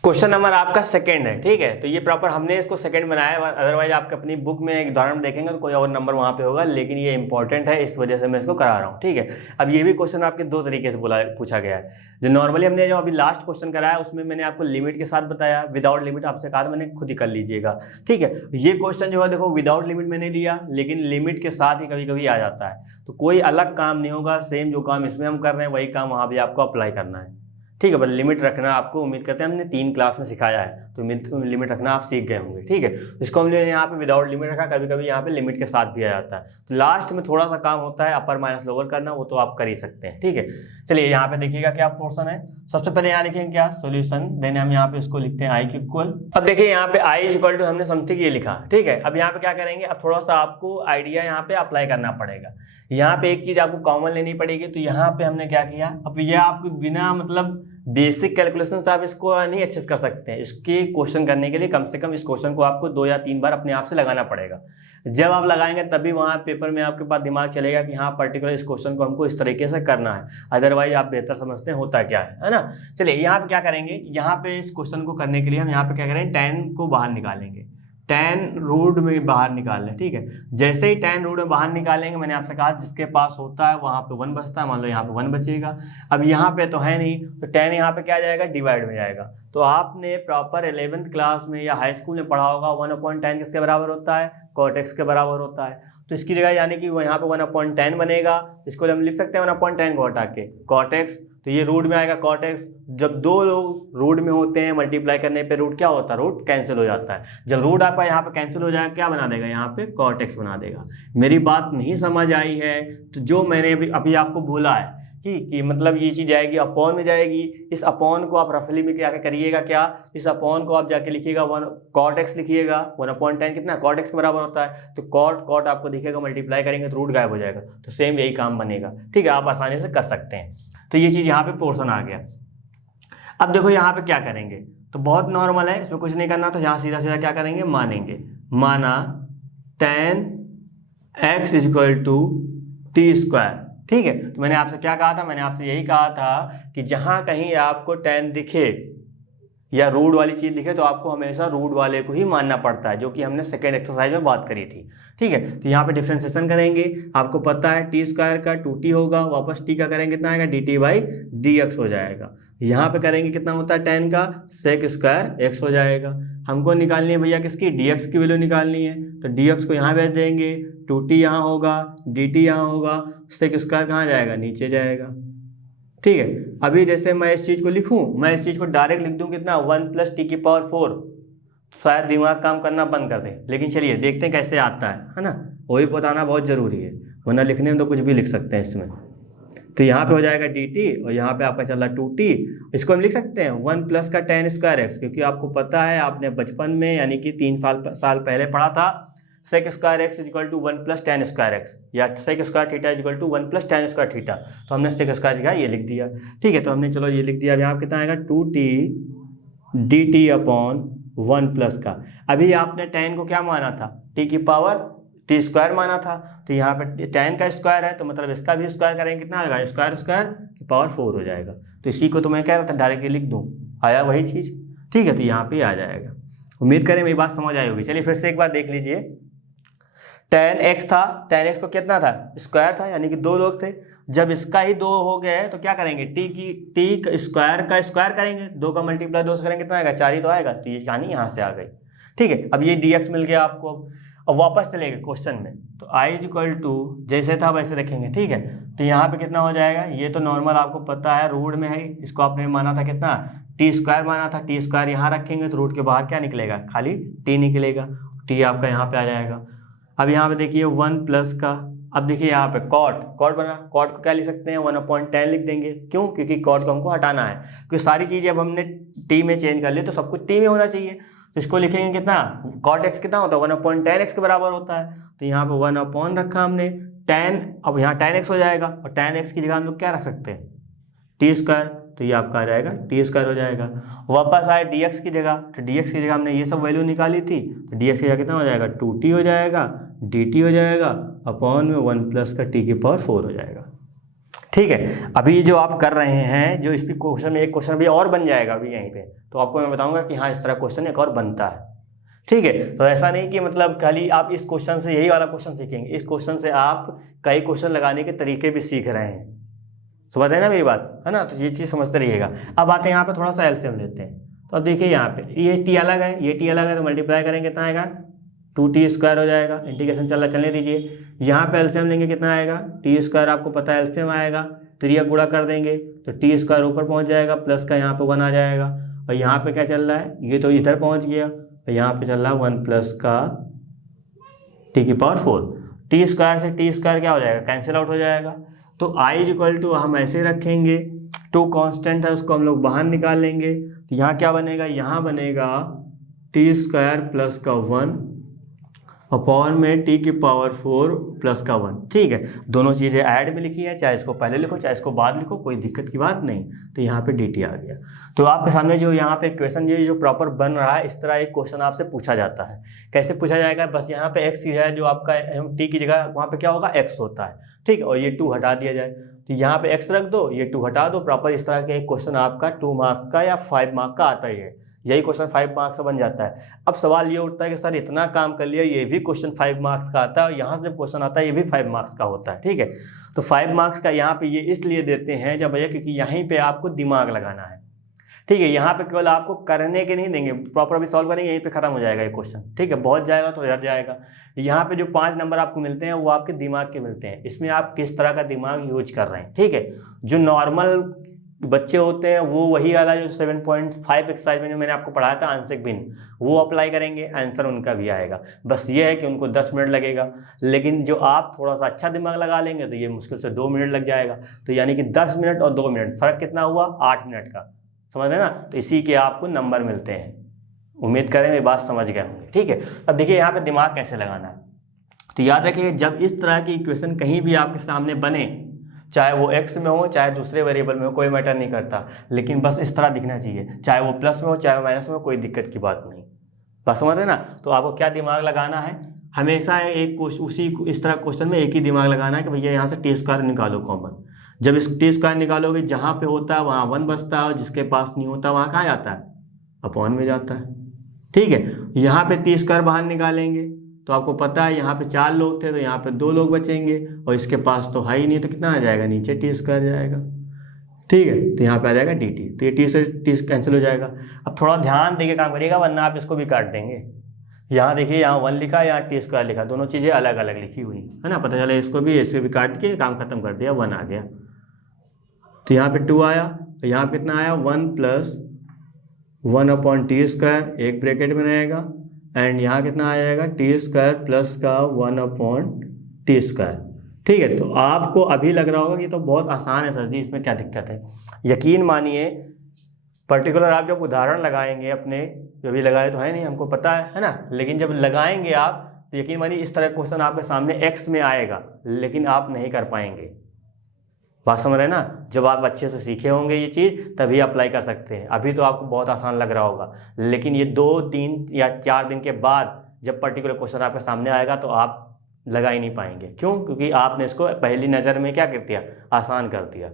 क्वेश्चन नंबर आपका 2 है, ठीक है। तो ये प्रॉपर हमने इसको 2 बनाया, अदरवाइज आपके अपनी बुक में एक उदाहरण देखेंगे तो कोई और नंबर वहाँ पे होगा, लेकिन ये इंपॉर्टेंट है, इस वजह से मैं इसको करा रहा हूँ, ठीक है। अब ये भी क्वेश्चन आपके 2 तरीके से पूछा गया है। जो नॉर्मली हमने जो अभी लास्ट क्वेश्चन कराया उसमें मैंने आपको लिमिट के साथ बताया, विदाउट लिमिट आपसे कहा था मैंने खुद ही कर लीजिएगा, ठीक है। ये क्वेश्चन जो है देखो विदाउट लिमिट मैंने लिया, लेकिन लिमिट के साथ ही कभी कभी आ जाता है, तो कोई अलग काम नहीं होगा, सेम जो काम इसमें हम कर रहे हैं वही काम वहाँ भी आपको अप्लाई करना है, ठीक है। बस लिमिट रखना आपको, उम्मीद करते हैं हमने 3 क्लास में सिखाया है, तो लिमिट रखना आप सीख गए होंगे, ठीक है। इसको हमने यहाँ पे विदाउट लिमिट रखा, कभी कभी यहाँ पे लिमिट के साथ भी आ जाता है। तो लास्ट में थोड़ा सा काम होता है अपर माइनस लोअर करना, वो तो आप कर ही सकते हैं, ठीक है। चलिए यहाँ पे देखिएगा क्या पोर्शन है। सबसे पहले यहाँ लिखेंगे क्या, सोल्यूशन, देन हम यहाँ पे इसको लिखते हैं आई की इक्वल। अब देखिए यहाँ पे आई इक्वल टू हमने समथिंग ये लिखा, ठीक है। अब यहाँ पे क्या करेंगे, अब थोड़ा सा आपको आइडिया यहाँ पे अप्लाई करना पड़ेगा। यहाँ पे एक चीज आपको कॉमन लेनी पड़ेगी, तो यहाँ पे हमने क्या किया, अब ये आपको बिना मतलब बेसिक कैलकुलेशन से आप इसको नहीं अच्छे से कर सकते हैं। इसके क्वेश्चन करने के लिए कम से कम इस क्वेश्चन को आपको 2 या 3 बार अपने आप से लगाना पड़ेगा। जब आप लगाएंगे तभी वहाँ पेपर में आपके पास दिमाग चलेगा कि हाँ पर्टिकुलर इस क्वेश्चन को हमको इस तरीके से करना है, अदरवाइज आप बेहतर समझते हैं होता क्या है ना। चलिए यहाँ पे क्या करेंगे, यहाँ पे इस क्वेश्चन को करने के लिए हम यहाँ पे क्या करेंगे, tan को बाहर निकालेंगे। tan रूट में बाहर निकाल लें, ठीक है। जैसे ही tan रूट में बाहर निकालेंगे, मैंने आपसे कहा जिसके पास होता है वहाँ पे 1 बचता है, मान लो यहाँ पे 1 बचेगा। अब यहाँ पे तो है नहीं, तो tan यहाँ पे क्या आ जाएगा, डिवाइड में जाएगा। तो आपने प्रॉपर 11th क्लास में या हाई स्कूल में पढ़ा होगा 1/10 किसके बराबर होता है, cot x के बराबर होता है। तो इसकी जगह यानी कि यहाँ पे 1/10 बनेगा, इसको हम लिख सकते हैं 1/10 को हटा के cot x, तो ये रूट में आएगा cot x। जब दो लोग रूट में होते हैं मल्टीप्लाई करने पे रूट क्या होता है, रूट कैंसिल हो जाता है। जब रूट आपका यहाँ पे कैंसिल हो जाएगा, क्या बना देगा, यहाँ पे cot x बना देगा। मेरी बात नहीं समझ आई है तो जो मैंने अभी आपको बोला है कि मतलब ये चीज़ जाएगी अपॉन में जाएगी। इस अपॉन को आप रफली में क्या करिएगा, क्या इस अपॉन को आप जाके लिखिएगा 1 cot x लिखिएगा, 1/10 कितना cot x के बराबर होता है। तो cot आपको दिखेगा, मल्टीप्लाई करेंगे तो रूट गायब हो जाएगा। तो सेम यही काम बनेगा, ठीक है, आप आसानी से कर सकते हैं। तो ये चीज़ यहाँ पे पोर्शन आ गया। अब देखो यहाँ पे क्या करेंगे, तो बहुत नॉर्मल है, इसमें कुछ नहीं करना। तो यहाँ सीधा सीधा क्या करेंगे, मानेंगे, माना tan x = t², ठीक है। तो मैंने आपसे क्या कहा था, मैंने आपसे यही कहा था कि जहाँ कहीं आपको tan दिखे या रूट वाली चीज़ दिखे तो आपको हमेशा रूट वाले को ही मानना पड़ता है, जो कि हमने सेकेंड एक्सरसाइज में बात करी थी, ठीक है। तो यहाँ पे डिफ्रेंसिएशन करेंगे, आपको पता है t² का 2t होगा, वापस t का करेंगे कितना आएगा, dt/dx हो जाएगा। यहाँ पे करेंगे कितना होता है tan का sec² x हो जाएगा। हमको निकालनी है भैया किसकी, dx की वैल्यू निकालनी है। तो dx को यहाँ भेज देंगे, 2t यहाँ होगा, dt यहाँ होगा, sec² कहाँ जाएगा, नीचे जाएगा, ठीक है। अभी जैसे मैं इस चीज़ को लिखूं, मैं इस चीज़ को डायरेक्ट लिख दूं कितना, 1 + t⁴, शायद दिमाग काम करना बंद कर दें, लेकिन चलिए देखते हैं कैसे आता है ना। वही बताना बहुत ज़रूरी है, वरना लिखने में तो कुछ भी लिख सकते हैं इसमें। तो यहाँ पे हो जाएगा dt और यहाँ पे आपका चल रहा 2t। इसको हम लिख सकते हैं 1 + का tan² x, क्योंकि आपको पता है आपने बचपन में यानी कि 3 साल पहले पढ़ा था sec² x = 1 + tan² x या sec² θ = 1 + tan² θ। तो हमने sec² का ये लिख दिया, ठीक है। तो हमने चलो ये लिख दिया। अब यहाँ कितना आएगा, 2t dt/1 + का। अभी आपने tan को क्या माना था, t² माना था। तो यहाँ पे tan का स्क्वायर है, तो मतलब इसका भी स्क्वायर करेंगे कितना आएगा, स्क्वायर/4 हो जाएगा। तो इसी को तो मैं कह रहा था डायरेक्टली लिख दूँ, आया वही चीज़, ठीक है। तो यहाँ पे आ जाएगा। उम्मीद करें मेरी बात समझ आई होगी। चलिए फिर से एक बार देख लीजिए, tan x था, tan x को कितना था, स्क्वायर था, यानी कि 2 लोग थे। जब इसका ही 2 हो गए तो क्या करेंगे, t स्क्वायर का स्क्वायर करेंगे, 2 का मल्टीप्लाई 2 से करेंगे कितना आएगा, 4 ही तो आएगा। तो ये कहानी यहाँ से आ गई, ठीक है। अब ये dx मिल गया आपको। अब वापस चलेंगे क्वेश्चन में, तो i जैसे था वैसे रखेंगे, ठीक है। तो यहाँ पे कितना हो जाएगा, ये तो नॉर्मल आपको पता है रूट में है, इसको आपने माना था कितना, t² माना था। t² यहाँ रखेंगे तो रूट के बाहर क्या निकलेगा, खाली t निकलेगा, t आपका यहाँ पे आ जाएगा। अब यहाँ पे देखिए 1 + का, अब देखिए यहाँ पे cot बना, cot को क्या लिख सकते हैं, 1/10 लिख देंगे। क्यों, क्योंकि cot को हमको हटाना है, क्योंकि सारी चीज़ें अब हमने t में चेंज कर ली तो सब कुछ t में होना चाहिए। तो इसको लिखेंगे कितना, cot x कितना होता है, 1/10 x के बराबर होता है। तो यहाँ पे 1 रखा हमने, tan, अब यहाँ tan x हो जाएगा, और tan x की जगह हम लोग क्या रख सकते हैं, t²। तो ये आपका आ जाएगा t² हो जाएगा। वापस आए dx की जगह, तो dx की जगह हमने ये सब वैल्यू निकाली थी, तो dx की जगह कितना हो जाएगा, 2t हो जाएगा, dt हो जाएगा, अपॉन में 1 + का t⁴ हो जाएगा, ठीक है। अभी जो आप कर रहे हैं, जो इस क्वेश्चन में एक क्वेश्चन भी और बन जाएगा अभी यहीं पे, तो आपको मैं बताऊंगा कि हाँ इस तरह क्वेश्चन एक और बनता है, ठीक है। तो ऐसा नहीं कि मतलब खाली आप इस क्वेश्चन से यही वाला क्वेश्चन सीखेंगे, इस क्वेश्चन से आप कई क्वेश्चन लगाने के तरीके भी सीख रहे हैं, समझ रहे हैं ना मेरी बात, है ना। तो ये चीज़ समझते रहिएगा। अब आते हैं यहाँ पे थोड़ा सा एलसीएम लेते हैं। तो अब देखिए यहाँ पे ये t अलग है, ये t अलग है, तो मल्टीप्लाई करेंगे कितना आएगा, 2t² हो जाएगा। इंटीग्रेशन चलने दीजिए। यहाँ पे एलसीएम लेंगे कितना आएगा, t² आपको पता है एलसीएम आएगा, तो ये गुणा कर देंगे तो t² ऊपर पहुँच जाएगा, प्लस का यहाँ पे 1 आ जाएगा। और यहाँ पे क्या चल रहा है, ये तो इधर पहुँच गया, और यहाँ पे चल रहा है 1 + का t⁴। t² से t² क्या हो जाएगा, कैंसिल आउट हो जाएगा। तो i हम ऐसे रखेंगे, 2 कांस्टेंट है उसको हम लोग बाहर निकाल लेंगे। तो यहाँ क्या बनेगा, यहाँ बनेगा t² + का 1 अपॉन में t⁴ प्लस का 1, ठीक है। दोनों चीज़ें ऐड में लिखी है, चाहे इसको पहले लिखो चाहे इसको बाद लिखो, कोई दिक्कत की बात नहीं। तो यहाँ पे dt आ गया। तो आपके सामने जो यहाँ पे क्वेश्चन जो प्रॉपर बन रहा है, इस तरह एक क्वेश्चन आपसे पूछा जाता है। कैसे पूछा जाएगा, बस यहाँ पे x है जो आपका t की जगह वहाँ पे क्या होगा, x होता है, ठीक है। और ये 2 हटा दिया जाए, तो यहाँ पे x रख दो, ये 2 हटा दो। प्रॉपर इस तरह के एक क्वेश्चन आपका 2 मार्क का या 5 मार्क का आता ही है। यही क्वेश्चन 5 मार्क्स का बन जाता है। अब सवाल ये उठता है कि सर इतना काम कर लिया, ये भी क्वेश्चन 5 मार्क्स का आता है और यहाँ से क्वेश्चन आता है ये भी 5 मार्क्स का होता है, ठीक है। तो 5 मार्क्स का यहाँ पे ये इसलिए देते हैं जब भैया क्योंकि यहीं पे आपको दिमाग लगाना है, ठीक है। यहाँ पे केवल आपको करने के नहीं देंगे, प्रॉपर अभी सॉल्व करेंगे, यहीं पे खत्म हो जाएगा ये क्वेश्चन, ठीक है। बहुत जाएगा तो हट जाएगा। यहाँ पे जो 5 नंबर आपको मिलते हैं वो आपके दिमाग के मिलते हैं, इसमें आप किस तरह का दिमाग यूज कर रहे हैं, ठीक है। जो नॉर्मल बच्चे होते हैं वो वही वाला जो 7.5 एक्सरसाइज में जो मैंने आपको पढ़ाया था आंशिक भिन्न, वो अप्लाई करेंगे, आंसर उनका भी आएगा। बस ये है कि उनको 10 मिनट लगेगा, लेकिन जो आप थोड़ा सा अच्छा दिमाग लगा लेंगे तो ये मुश्किल से 2 मिनट लग जाएगा। तो यानी कि 10 मिनट और 2 मिनट फ़र्क कितना हुआ, 8 मिनट का, समझ रहे ना। तो इसी के आपको नंबर मिलते हैं। उम्मीद करें मेरी बात समझ गए होंगे, ठीक है। अब देखिए यहाँ पे दिमाग कैसे लगाना है। तो याद रखिए जब इस तरह की इक्वेशन कहीं भी आपके सामने बने, चाहे वो एक्स में हो चाहे दूसरे वेरिएबल में हो, कोई मैटर नहीं करता, लेकिन बस इस तरह दिखना चाहिए, चाहे वो प्लस में हो चाहे वो माइनस में हो, कोई दिक्कत की बात नहीं। बस समझ रहे ना। तो आपको क्या दिमाग लगाना है, हमेशा एक उसी इस तरह क्वेश्चन में एक ही दिमाग लगाना है कि भैया यहाँ से टी स्क्वायर निकालो कॉमन। जब इस टी स्क्वायर निकालोगे जहाँ पे होता है वहाँ 1 बचता है और जिसके पास नहीं होता वहाँ कहाँ जाता है, अपॉन में जाता है, ठीक है। यहाँ पे टी स्क्वायर बाहर निकालेंगे तो आपको पता है यहाँ पे 4 लोग थे तो यहाँ पे 2 लोग बचेंगे और इसके पास तो है ही नहीं, तो कितना आ जाएगा, नीचे टी स्क्वायर जाएगा, ठीक है। तो यहाँ पे आ जाएगा डी टी, तो ये टी से टी कैंसिल हो जाएगा। अब थोड़ा ध्यान देके काम करिएगा वरना आप इसको भी काट देंगे। यहाँ देखिए यहाँ 1 लिखा है, यहाँ टी स्क्वायर लिखा, दोनों चीज़ें अलग अलग लिखी हुई है ना। पता चला इसको भी काट के काम खत्म कर दिया, 1 आ गया। तो यहाँ पे 2 आया, तो यहाँ पे कितना आया, 1 + 1/t², एक ब्रैकेट में रहेगा, एंड यहाँ कितना आ जाएगा, t² प्लस का 1/t², ठीक है। तो आपको अभी लग रहा होगा कि तो बहुत आसान है सर जी, इसमें क्या दिक्कत है। यकीन मानिए पर्टिकुलर आप जब उदाहरण लगाएंगे अपने, जो भी लगाए तो है नहीं, हमको पता है ना, लेकिन जब लगाएंगे आप तो यकीन मानिए इस तरह क्वेश्चन आपके सामने एक्स में आएगा, लेकिन आप नहीं कर पाएंगे। बात समझ रहे हैं ना। जब आप अच्छे से सीखे होंगे ये चीज़ तभी अप्लाई कर सकते हैं। अभी तो आपको बहुत आसान लग रहा होगा, लेकिन ये 2, 3 या 4 दिन के बाद जब पर्टिकुलर क्वेश्चन आपके सामने आएगा तो आप लगा ही नहीं पाएंगे। क्यों? क्योंकि आपने इसको पहली नज़र में क्या कर दिया, आसान कर दिया,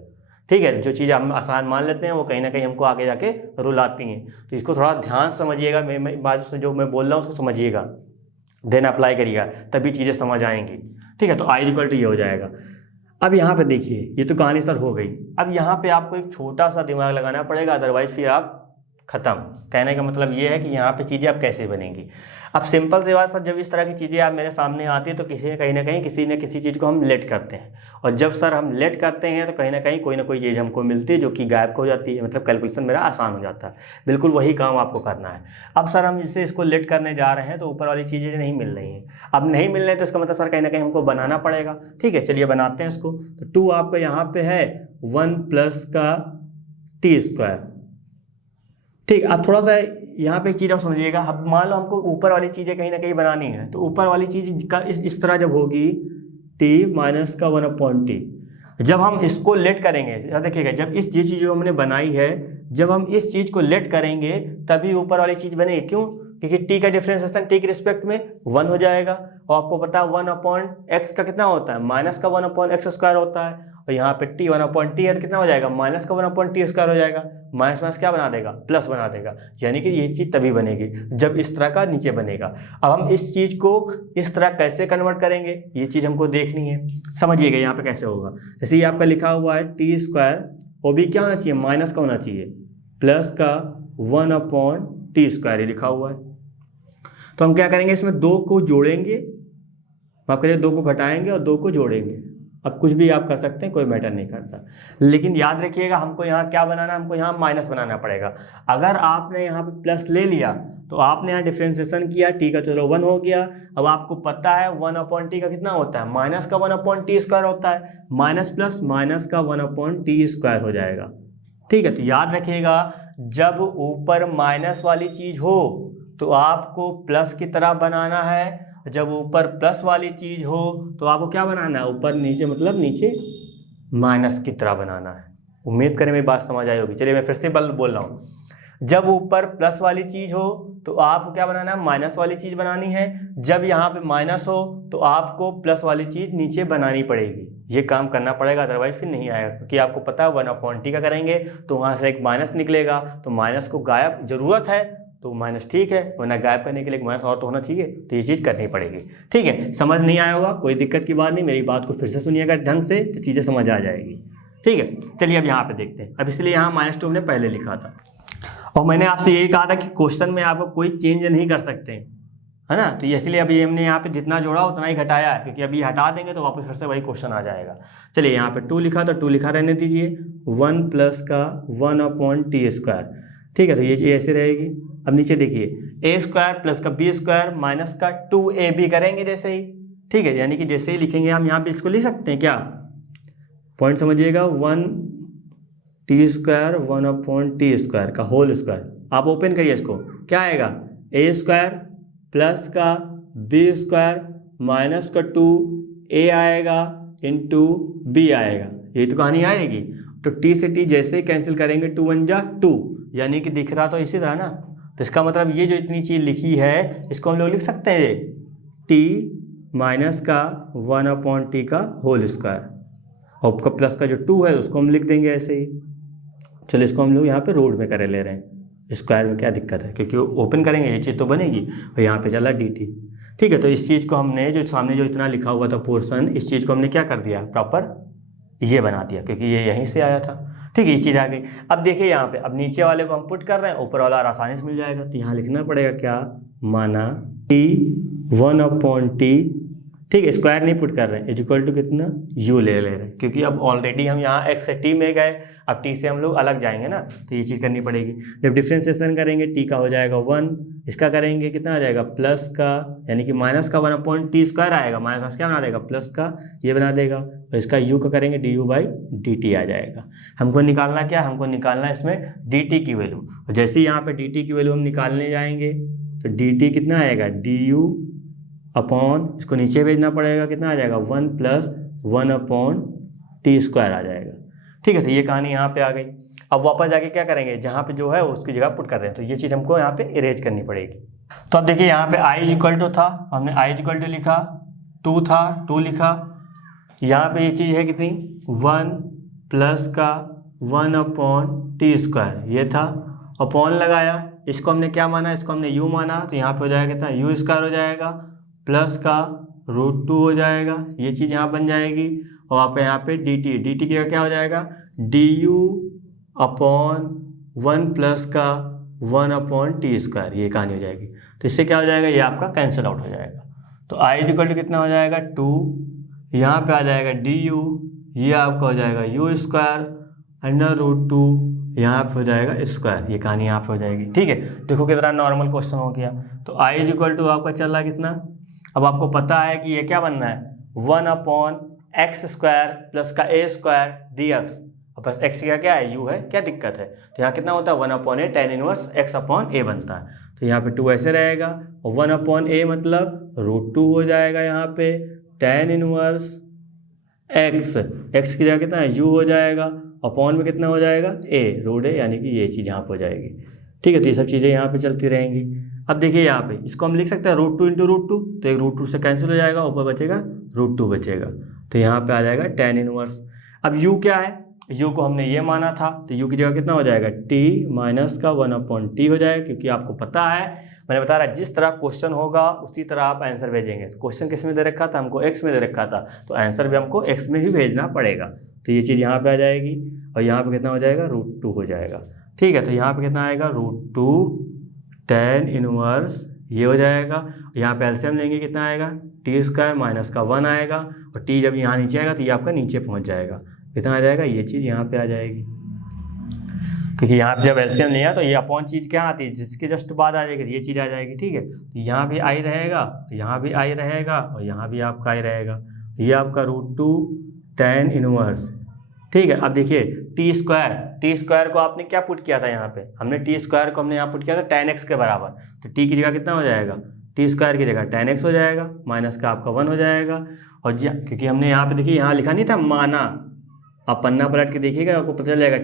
ठीक है। जो चीज़ हम आसान मान लेते हैं वो कहीं ना कहीं हमको आगे जाके रुलाती हैं। तो इसको थोड़ा ध्यान से समझिएगा, मैं बात से जो मैं बोल रहा हूँ उसको समझिएगा, देन अप्लाई करिएगा, तभी चीज़ें समझ आएंगी, ठीक है। तो आई इक्वल टू ये हो जाएगा। अब यहाँ पे देखिए ये तो कहानी सर हो गई। अब यहाँ पे आपको एक छोटा सा दिमाग लगाना पड़ेगा, अदरवाइज फिर आप ख़त्म। कहने का मतलब ये है कि यहाँ पे चीज़ें अब कैसे बनेंगी। अब सिंपल सी बात सर, जब इस तरह की चीज़ें आप मेरे सामने आती है तो कहीं ना कहीं किसी न किसी चीज़ को हम लेट करते हैं, और जब सर हम लेट करते हैं तो कहीं ना कहीं कोई ना कोई चीज़ हमको मिलती है जो कि गायब हो जाती है, मतलब कैलकुलेशन मेरा आसान हो जाता है। बिल्कुल वही काम आपको करना है। अब सर हम जिससे इसको लेट करने जा रहे हैं तो ऊपर वाली चीज़ें नहीं मिल रही हैं। अब नहीं मिल रही तो इसका मतलब सर कहीं ना कहीं हमको बनाना पड़ेगा, ठीक है। चलिए बनाते हैं इसको। तो 2 आपको यहाँ पे है 1 + का t², ठीक। अब थोड़ा सा यहाँ पे एक चीज़ आप समझिएगा। अब मान लो हमको ऊपर वाली चीज़ें कहीं ना कहीं बनानी है, तो ऊपर वाली चीज़ का इस तरह जब होगी t - का 1/t, जब हम इसको लेट करेंगे, देखिएगा जब इस चीज़ जो हमने बनाई है, जब हम इस चीज़ को लेट करेंगे तभी ऊपर वाली चीज़ बनेगी। क्यों? क्योंकि t का डिफरेंशिएशन t के रिस्पेक्ट में 1 हो जाएगा, और आपको पता है 1/x का कितना होता है, -1/x² होता है, और यहाँ पे t 1/t है तो कितना हो जाएगा, -1/t² हो जाएगा। माइनस माइनस क्या बना देगा, प्लस बना देगा। यानी कि ये चीज़ तभी बनेगी जब इस तरह का नीचे बनेगा। अब हम इस चीज़ को इस तरह कैसे कन्वर्ट करेंगे ये चीज़ हमको देखनी है। समझिएगा यहाँ पे कैसे होगा। जैसे ये आपका लिखा हुआ है t², वो भी क्या होना चाहिए, माइनस का होना चाहिए, प्लस का 1/t² लिखा हुआ है। तो हम क्या करेंगे, इसमें 2 को जोड़ेंगे, माफ करिए 2 को घटाएंगे और 2 को जोड़ेंगे। अब कुछ भी आप कर सकते हैं, कोई मैटर नहीं करता, लेकिन याद रखिएगा हमको यहाँ क्या बनाना है, हमको यहाँ माइनस बनाना पड़ेगा। अगर आपने यहाँ पे प्लस ले लिया तो आपने यहाँ डिफ्रेंसिएशन किया, t का चलो 1 हो गया। अब आपको पता है 1/t का कितना होता है, माइनस का 1/t² होता है, माइनस प्लस माइनस का 1/t² हो जाएगा, ठीक है। तो याद रखिएगा जब ऊपर माइनस वाली चीज़ हो तो आपको प्लस की तरह बनाना है, जब ऊपर प्लस वाली चीज़ हो तो आपको क्या बनाना है, ऊपर नीचे मतलब नीचे माइनस की तरह बनाना है। उम्मीद करें मेरी बात समझ आई होगी। चलिए मैं फिर से बोल रहा हूँ, जब ऊपर प्लस वाली चीज़ हो तो आपको क्या बनाना है, माइनस वाली चीज़ बनानी है। जब यहाँ पे माइनस हो तो आपको प्लस वाली चीज़ नीचे बनानी पड़ेगी। ये काम करना पड़ेगा, अदरवाइज फिर नहीं आएगा, क्योंकि आपको पता है 1/t का करेंगे तो वहाँ से एक माइनस निकलेगा, तो माइनस को गायब, ज़रूरत है तो माइनस ठीक है, वरना गायब करने के लिए माइनस और तो होना चाहिए, तो ये चीज़ करनी पड़ेगी। ठीक है, समझ नहीं आया होगा, कोई दिक्कत की बात नहीं, मेरी बात को फिर से सुनिएगा ढंग से तो चीज़ें समझ आ जाएगी। ठीक है, चलिए अब यहाँ पे देखते हैं। अब इसलिए यहाँ -2 हमने पहले लिखा था, और मैंने आपसे यही कहा था कि क्वेश्चन में आपको कोई चेंज नहीं कर सकते, है ना। तो इसलिए अभी हमने यहाँ पे जितना जोड़ा उतना ही घटाया है, क्योंकि अभी हटा देंगे तो वापस फिर से वही क्वेश्चन आ जाएगा। चलिए यहाँ पे 2 लिखा, तो 2 लिखा रहने दीजिए, 1 प्लस का 1/t²। ठीक है, तो ये ऐसे रहेगी। अब नीचे देखिए a² प्लस का b² माइनस का 2ab करेंगे जैसे ही। ठीक है, यानी कि जैसे ही लिखेंगे हम यहाँ पे इसको लिख सकते हैं क्या, पॉइंट समझिएगा, 1t² 1/t² का होल स्क्वायर। आप ओपन करिए इसको, क्या आएगा, a² प्लस का b² माइनस का 2a आएगा इंटू b आएगा, यही तो कहानी आएगी। तो t से t जैसे ही कैंसिल करेंगे 2 1 जा 2, यानी कि दिख रहा तो इसी तरह ना। तो इसका मतलब ये जो इतनी चीज़ लिखी है इसको हम लोग लिख सकते हैं t माइनस का 1/t का होल स्क्वायर, और का प्लस का जो 2 है उसको हम लिख देंगे ऐसे ही। चलो इसको हम लोग यहाँ पे रोड में करे ले रहे हैं, स्क्वायर में क्या दिक्कत है, क्योंकि ओपन करेंगे ये चीज़ तो बनेगी, और यहाँ पे चला dt। ठीक है, तो इस चीज़ को हमने जो सामने जो इतना लिखा हुआ था पोर्शन, इस चीज़ को हमने क्या कर दिया, प्रॉपर ये बना दिया, क्योंकि ये यहीं से आया था। ठीक है, ये चीज़ आ गई। अब देखिए यहाँ पे, अब नीचे वाले को हम पुट कर रहे हैं, ऊपर वाला आसानी से मिल जाएगा। तो यहाँ लिखना पड़ेगा क्या, माना t 1/t। ठीक है, स्क्वायर नहीं पुट कर रहे हैं, इक्वल टू कितना, u ले रहे हैं, क्योंकि अब ऑलरेडी हम यहाँ x से t में गए, अब t से हम लोग अलग जाएंगे ना, तो ये चीज़ करनी पड़ेगी। जब डिफ्रेंसिएशन करेंगे t का हो जाएगा 1, इसका करेंगे कितना आ जाएगा, प्लस का, यानी कि माइनस का 1/t² आएगा, माइनस क्या बना देगा, प्लस का ये बना देगा, और इसका u का करेंगे du/dt आ जाएगा। हमको निकालना क्या, हमको निकालना इसमें dt की वैल्यू। और जैसे ही यहाँ पे dt की वैल्यू हम निकालने जाएंगे तो dt कितना आएगा, du अपॉन, इसको नीचे भेजना पड़ेगा, कितना आ जाएगा, 1 + 1/t² आ जाएगा। ठीक है, तो ये कहानी यहाँ पे आ गई। अब वापस जाके क्या करेंगे, जहाँ पे जो है उसकी जगह पुट कर रहे हैं, तो ये चीज़ हमको यहाँ पे इरेज करनी पड़ेगी। तो अब देखिए यहाँ पे i = था, हमने i = लिखा, 2 था 2 लिखा, यहाँ पे ये चीज़ है कितनी, 1 प्लस का 1/t², ये था, अपॉन लगाया, इसको हमने क्या माना, इसको हमने u माना, तो यहाँ पे हो जाएगा कितना, u² हो जाएगा, प्लस का √2 हो जाएगा, ये चीज़ यहाँ बन जाएगी। और आप यहाँ पे dt की क्या हो जाएगा, du/1 प्लस का 1/t², ये कहानी हो जाएगी। तो इससे क्या हो जाएगा, ये आपका कैंसिल आउट हो जाएगा। तो i = कितना हो जाएगा, 2, यहाँ पे आ जाएगा du, ये आपका हो जाएगा u² √2, यहाँ पे हो जाएगा स्क्वायर, ये कहानी यहाँ पे हो जाएगी। ठीक है, देखो कितना नॉर्मल क्वेश्चन हो गया। तो i = आपका चल रहा है कितना, अब आपको पता है कि ये क्या बनना है, 1/x² प्लस का a² dx, और बस x का क्या है, u है, क्या दिक्कत है। तो यहाँ कितना होता है, 1/a tan इनवर्स x/a बनता है। तो यहाँ पे 2 ऐसे रहेगा, और 1/a मतलब √2 हो जाएगा, यहाँ पे tan इनवर्स x की जगह कितना है, u हो जाएगा, अपॉन में कितना हो जाएगा, a, यानी कि ये चीज़ यहाँ पर हो जाएगी। ठीक है, तो ये सब चीज़ें यहाँ पे चलती रहेंगी। अब देखिए यहाँ पे इसको हम लिख सकते हैं √2 × √2, तो एक √2 से कैंसिल हो जाएगा, ऊपर बचेगा √2 बचेगा, तो यहाँ पे आ जाएगा tan इनवर्स। अब u क्या है, u को हमने ये माना था, तो u की जगह कितना हो जाएगा, t माइनस का 1/t हो जाएगा, क्योंकि आपको पता है, मैंने बता रहा जिस तरह क्वेश्चन होगा उसी तरह आप आंसर भेजेंगे। क्वेश्चन किस में दे रखा था, हमको x में दे रखा था, तो आंसर भी हमको x में ही भेजना पड़ेगा। तो ये चीज़ यहाँ पे आ जाएगी, और यहाँ पे कितना हो जाएगा, √2 हो जाएगा। ठीक है, तो यहाँ पे कितना आएगा, √2 tan इनवर्स, ये हो जाएगा। यहाँ पे एलसीएम लेंगे, कितना आएगा, t² माइनस का 1 आएगा, और t जब यहाँ नीचे आएगा तो ये आपका नीचे पहुँच जाएगा, कितना आ जाएगा, ये चीज़ यहाँ पे आ जाएगी, क्योंकि यहाँ पे जब एलसीएम लिया तो ये अपॉन चीज़ क्या आती है, जिसके जस्ट बाद आ जाएगी, ये चीज़ आ जाएगी। ठीक है, तो यहाँ भी i रहेगा, यहाँ भी i रहेगा, और यहाँ भी आपका i रहेगा, ये आपका √2 tan इनवर्स। ठीक है, अब देखिए t² को आपने क्या पुट किया था, यहाँ पे हमने t² को हमने यहाँ पुट किया था tan x के बराबर, तो t की जगह कितना हो जाएगा, t² की जगह tan x हो जाएगा, माइनस का आपका 1 हो जाएगा। और क्योंकि हमने यहाँ पे देखिए, यहाँ लिखा नहीं था माना, आप पन्ना पलट के देखिएगा आपको पता चल जाएगा,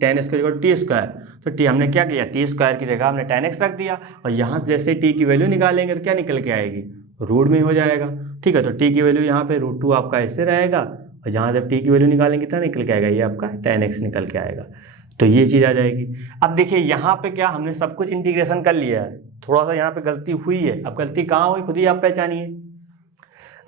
tan x की जगह t², तो t हमने क्या किया, t² की जगह हमने tan x रख दिया, और यहाँ से जैसे t की वैल्यू निकालेंगे तो क्या निकल के आएगी, रूट में हो जाएगा। ठीक है, तो t की वैल्यू यहाँ पे √2 आपका ऐसे रहेगा, और जहाँ जब t की वैल्यू निकालेंगे कितना निकल के आएगा, ये आपका tan x निकल के आएगा। तो ये चीज़ आ जाएगी। अब देखिए यहाँ पे क्या हमने सब कुछ इंटीग्रेशन कर लिया है, थोड़ा सा यहाँ पे गलती हुई है। अब गलती कहाँ हुई खुद ही आप पहचानिए।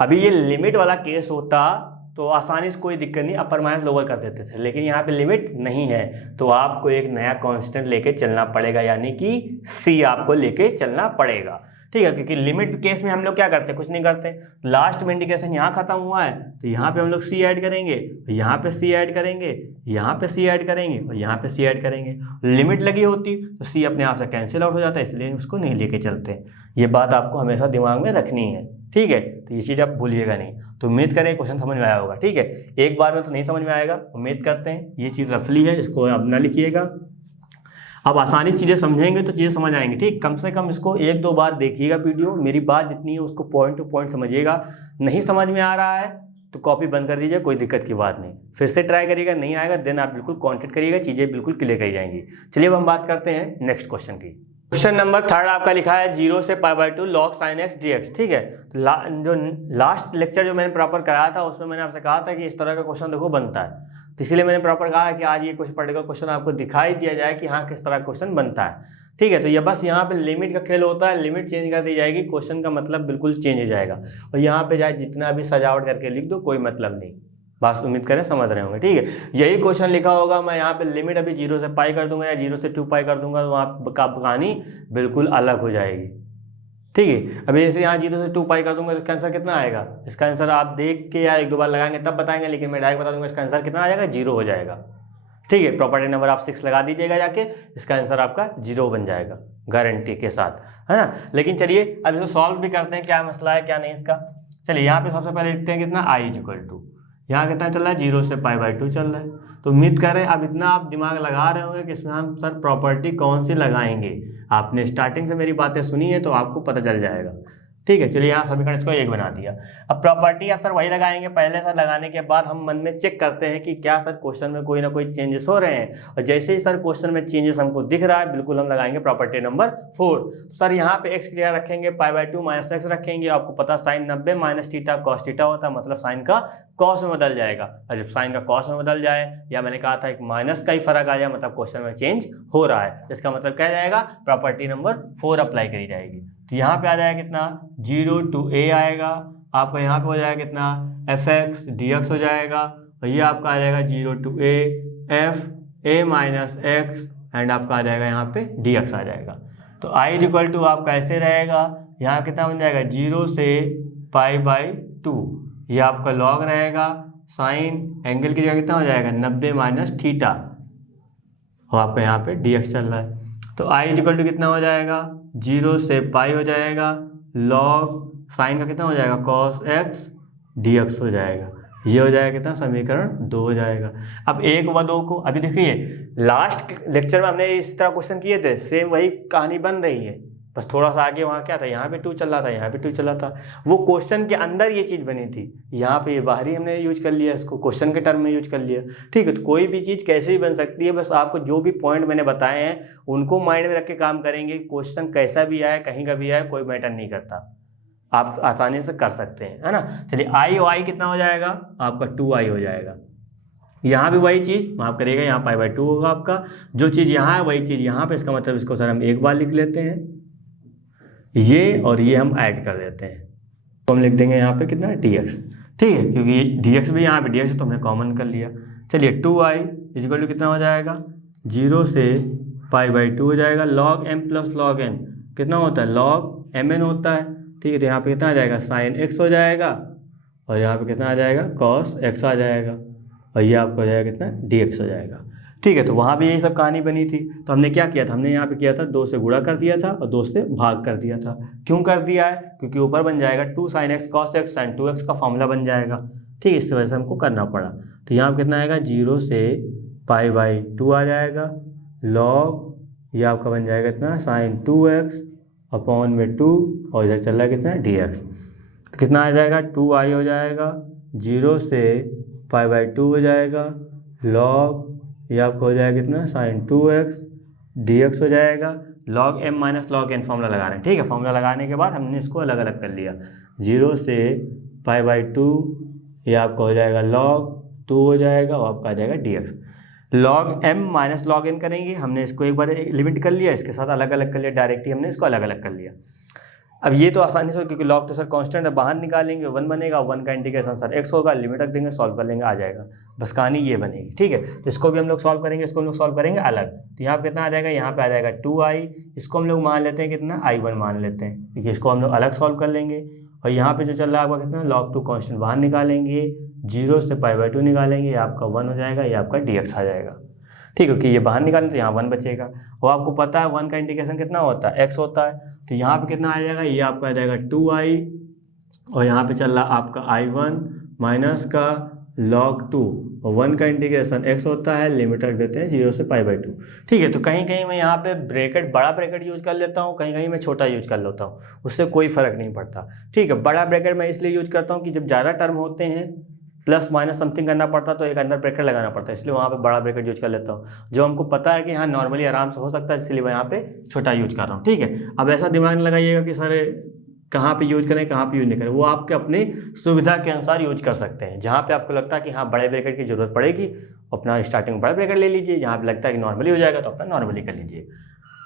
अभी ये लिमिट वाला केस होता तो आसानी से कोई दिक्कत नहीं, अपर माइनस लोअर कर देते थे, लेकिन यहाँ पे लिमिट नहीं है तो आपको एक नया कांस्टेंट लेके चलना पड़ेगा, यानी कि सी आपको लेके चलना पड़ेगा। ठीक है, क्योंकि लिमिट केस में हम लोग क्या करते हैं, कुछ नहीं करते, लास्ट में इंटीग्रेशन यहाँ खत्म हुआ है तो यहाँ पे हम लोग सी ऐड करेंगे, यहाँ पे सी ऐड करेंगे, यहाँ पे सी ऐड करेंगे और यहाँ पे सी ऐड करेंगे। लिमिट लगी होती तो सी अपने आप से कैंसिल आउट हो जाता है, इसलिए उसको नहीं लेके चलते। ये बात आपको हमेशा दिमाग में रखनी है। ठीक है, तो ये चीज़ आप भूलिएगा नहीं। तो उम्मीद करें क्वेश्चन समझ में आया होगा। ठीक है, एक बार में तो नहीं समझ में आएगा, उम्मीद करते हैं। ये चीज़ रफली है, इसको आप ना लिखिएगा। अब आसानी से चीज़ें समझेंगे तो चीज़ें समझ आएंगी। ठीक, कम से कम इसको 1-2 बार देखिएगा वीडियो, मेरी बात जितनी है उसको पॉइंट टू पॉइंट समझिएगा। नहीं समझ में आ रहा है तो कॉपी बंद कर दीजिए, कोई दिक्कत की बात नहीं, फिर से ट्राई करिएगा, नहीं आएगा देन आप बिल्कुल कॉन्टेक्ट करिएगा, चीज़ें बिल्कुल क्लियर करी जाएंगी। चलिए अब हम बात करते हैं नेक्स्ट क्वेश्चन की। क्वेश्चन नंबर 3 आपका लिखा है 0 से π/2 log sin x dx। ठीक है, जो लास्ट लेक्चर जो मैंने प्रॉपर कराया था उसमें मैंने आपसे कहा था कि इस तरह का क्वेश्चन देखो बनता है, तो इसलिए मैंने प्रॉपर कहा कि आज ये कुछ पर्टिकुलर क्वेश्चन आपको दिखाई दिया जाए कि हाँ किस तरह का क्वेश्चन बनता है। ठीक है, तो ये बस यहाँ पे लिमिट का खेल होता है, लिमिट चेंज कर दी जाएगी, क्वेश्चन का मतलब बिल्कुल चेंज हो जाएगा। और यहाँ पे चाहे जितना भी सजावट करके लिख दो कोई मतलब नहीं, बस उम्मीद करें समझ रहे होंगे। ठीक है, यही क्वेश्चन लिखा होगा, मैं यहाँ पे लिमिट अभी 0 से पाई कर दूंगा या 0 से 2 पाई कर दूंगा, तो वहाँ का कहानी बिल्कुल अलग हो जाएगी। ठीक है, अभी जैसे यहाँ 0 से 2 पाई कर दूंगा तो इसका आंसर कितना आएगा, इसका आंसर आप देख के या 1-2 बार लगाएंगे तब बताएंगे, लेकिन मैं डायरेक्ट बता दूंगा इसका आंसर कितना आ जाएगा, 0 हो जाएगा। ठीक है, प्रॉपर्टी नंबर आप 6 लगा दीजिएगा जाके, इसका आंसर आपका 0 बन जाएगा गारंटी के साथ, है ना। लेकिन चलिए अब इसको सॉल्व भी करते हैं, क्या मसला है क्या नहीं इसका। चलिए यहाँ पे सबसे पहले लिखते हैं कितना i = यहाँ कितना चल रहा है 0 से π/2 चल रहा है। तो उम्मीद कर रहे हैं अब इतना आप दिमाग लगा रहे होंगे कि इसमें हम सर प्रॉपर्टी कौन सी लगाएंगे। आपने स्टार्टिंग से मेरी बातें सुनी है तो आपको पता चल जाएगा। ठीक है, चलिए यहाँ समीकरण इसको 1 बना दिया। अब प्रॉपर्टी आप सर वही लगाएंगे पहले सर, लगाने के बाद हम मन में चेक करते हैं कि क्या सर क्वेश्चन में कोई ना कोई चेंजेस हो रहे हैं, और जैसे ही सर क्वेश्चन में चेंजेस हमको दिख रहा है बिल्कुल हम लगाएंगे प्रॉपर्टी नंबर 4। तो सर यहाँ पे x क्या रखेंगे, π/2 - x रखेंगे। आपको पता साइन 90 - थीटा cos थीटा होता है, मतलब साइन का कॉस में बदल जाएगा, और जब साइन का कॉस में बदल जाए या मैंने कहा था एक माइनस का ही फर्क आ जाए मतलब क्वेश्चन में चेंज हो रहा है, इसका मतलब क्या जाएगा, प्रॉपर्टी नंबर 4 अप्लाई करी जाएगी। तो यहाँ पे आ जाएगा कितना 0 to a आएगा, आपका यहाँ पे हो जाएगा कितना fx dx हो जाएगा, और ये आपका आ जाएगा 0 to a f a - x and आपका आ जाएगा यहाँ पे dx आ जाएगा। तो i = आपका ऐसे रहेगा, यहाँ कितना बन जाएगा 0 से π/2, ये आपका लॉग रहेगा, साइन एंगल की जगह कितना हो जाएगा 90 - थीटा, और आपका यहाँ पे dx चल रहा है। तो i = कितना हो जाएगा 0 से पाई हो जाएगा, लॉग साइन का कितना हो जाएगा cos x dx हो जाएगा। ये हो जाएगा कितना समीकरण 2 हो जाएगा। अब 1 व 2 को अभी देखिए लास्ट लेक्चर में हमने इस तरह क्वेश्चन किए थे, सेम वही कहानी बन रही है, बस थोड़ा सा आगे वहाँ क्या था, यहाँ पे 2 चल रहा था, यहाँ पे 2 चल रहा था, वो क्वेश्चन के अंदर ये चीज़ बनी थी, यहाँ पे ये बाहरी हमने यूज कर लिया, इसको क्वेश्चन के टर्म में यूज कर लिया। ठीक है, तो कोई भी चीज़ कैसे भी बन सकती है, बस आपको जो भी पॉइंट मैंने बताए हैं उनको माइंड में रख के काम करेंगे। क्वेश्चन कैसा भी आए कहीं का भी आए कोई मैटर नहीं करता, आप आसानी से कर सकते हैं, है ना। चलिए i कितना हो जाएगा आपका 2i हो जाएगा। यहाँ भी वही चीज़ माफ करिएगा, यहाँ π/2 होगा आपका, जो चीज़ यहाँ है वही चीज़ यहाँ पे, इसका मतलब इसको सर हम एक बार लिख लेते हैं, ये और ये हम ऐड कर देते हैं, तो हम लिख देंगे यहाँ पे कितना dx। ठीक है, क्योंकि dx भी यहाँ पे dx है तो हमने कॉमन कर लिया। चलिए 2i = कितना हो जाएगा 0 से π/2 हो जाएगा, log m + log n कितना होता है log mn होता है। ठीक है, तो यहाँ पे कितना आ जाएगा sin x हो जाएगा, और यहाँ पे कितना आ जाएगा cos x आ जाएगा, और ये आपको हो जाएगा कितना dx हो जाएगा। ठीक है, तो वहाँ भी यही सब कहानी बनी थी। तो हमने क्या किया था, हमने यहाँ पे किया था 2 से गुणा कर दिया था और 2 से भाग कर दिया था। क्यों कर दिया है, क्योंकि ऊपर बन जाएगा 2 sin x cos x sin 2x का फॉर्मूला बन जाएगा। ठीक है, इस वजह से हमको करना पड़ा। तो यहाँ पे कितना आएगा 0 से π/2 आ जाएगा, लॉग ये आपका बन जाएगा कितना sin 2x अपॉन में 2, और इधर चल रहा है कितना dx। तो कितना आ जाएगा 2i हो जाएगा, 0 से π/2 हो जाएगा, लॉग ये आपको हो जाएगा कितना sin 2x dx हो जाएगा, log m - log n formula लगा रहे हैं। ठीक है, फॉर्मूला लगाने के बाद हमने इसको अलग अलग कर लिया, 0 से π/2 ये आपका हो जाएगा log 2 हो जाएगा, और आपका आ जाएगा dx। log m minus log n करेंगे। हमने इसको एक बार लिमिट कर लिया, इसके साथ अलग अलग कर लिया, डायरेक्टली हमने इसको अलग अलग कर लिया। अब ये तो आसानी से, क्योंकि log तो सर कांस्टेंट है, बाहर निकालेंगे 1 बनेगा, 1 का इंटीग्रेशन सर x होगा, लिमिट रख देंगे, सॉल्व कर लेंगे, आ जाएगा। बस कहानी ये बनेगी, ठीक है। तो इसको भी हम लोग सॉल्व करेंगे, इसको हम लोग सॉल्व करेंगे अलग। तो यहाँ पे कितना आ जाएगा, यहाँ पे आ जाएगा 2i, इसको हम लोग मान लेते हैं कितना, i1 मान लेते हैं, क्योंकि इसको हम लोग अलग सॉल्व कर लेंगे। और यहाँ पे जो चल रहा है आपका कितना, log 2 कांस्टेंट बाहर निकालेंगे, 0 से π/2 निकालेंगे, ये आपका 1 हो जाएगा, ये आपका dx आ जाएगा, ठीक है। कि ये बाहर निकालें तो यहाँ 1 बचेगा। और आपको पता है 1 का इंटीग्रेशन कितना होता है, x होता है। तो यहाँ पे कितना आ जाएगा, ये आपका आ जाएगा 2i, और यहाँ पे चल रहा आपका i1 माइनस का log 2, और 1 का इंटीग्रेशन x होता है, लिमिट रख देते हैं 0 से π/2, ठीक है। तो कहीं कहीं मैं यहाँ पे ब्रैकेट, बड़ा ब्रैकेट यूज कर लेता हूँ, कहीं कहीं मैं छोटा यूज कर लेता हूँ, उससे कोई फर्क नहीं पड़ता, ठीक है। बड़ा ब्रैकेट मैं इसलिए यूज करता हूँ कि जब ज़्यादा टर्म होते हैं, प्लस माइनस समथिंग करना पड़ता तो एक अंदर ब्रैकेट लगाना पड़ता है, इसलिए वहाँ पे बड़ा ब्रैकेट यूज कर लेता हूँ। जो हमको पता है कि हाँ नॉर्मली आराम से हो सकता है, इसलिए मैं यहाँ पे छोटा यूज कर रहा हूँ, ठीक है। अब ऐसा दिमाग में लगाइएगा कि सर कहाँ पे यूज करें, कहाँ पे यूज नहीं करें, वो आपके अपनी सुविधा के अनुसार यूज कर सकते हैं। जहाँ पे आपको लगता है कि हाँ बड़े ब्रैकेट की जरूरत पड़ेगी, अपना स्टार्टिंग में बड़ा ब्रैकेट ले लीजिए, जहाँ पे लगता है कि नॉर्मली हो जाएगा तो अपना नॉर्मली कर लीजिए,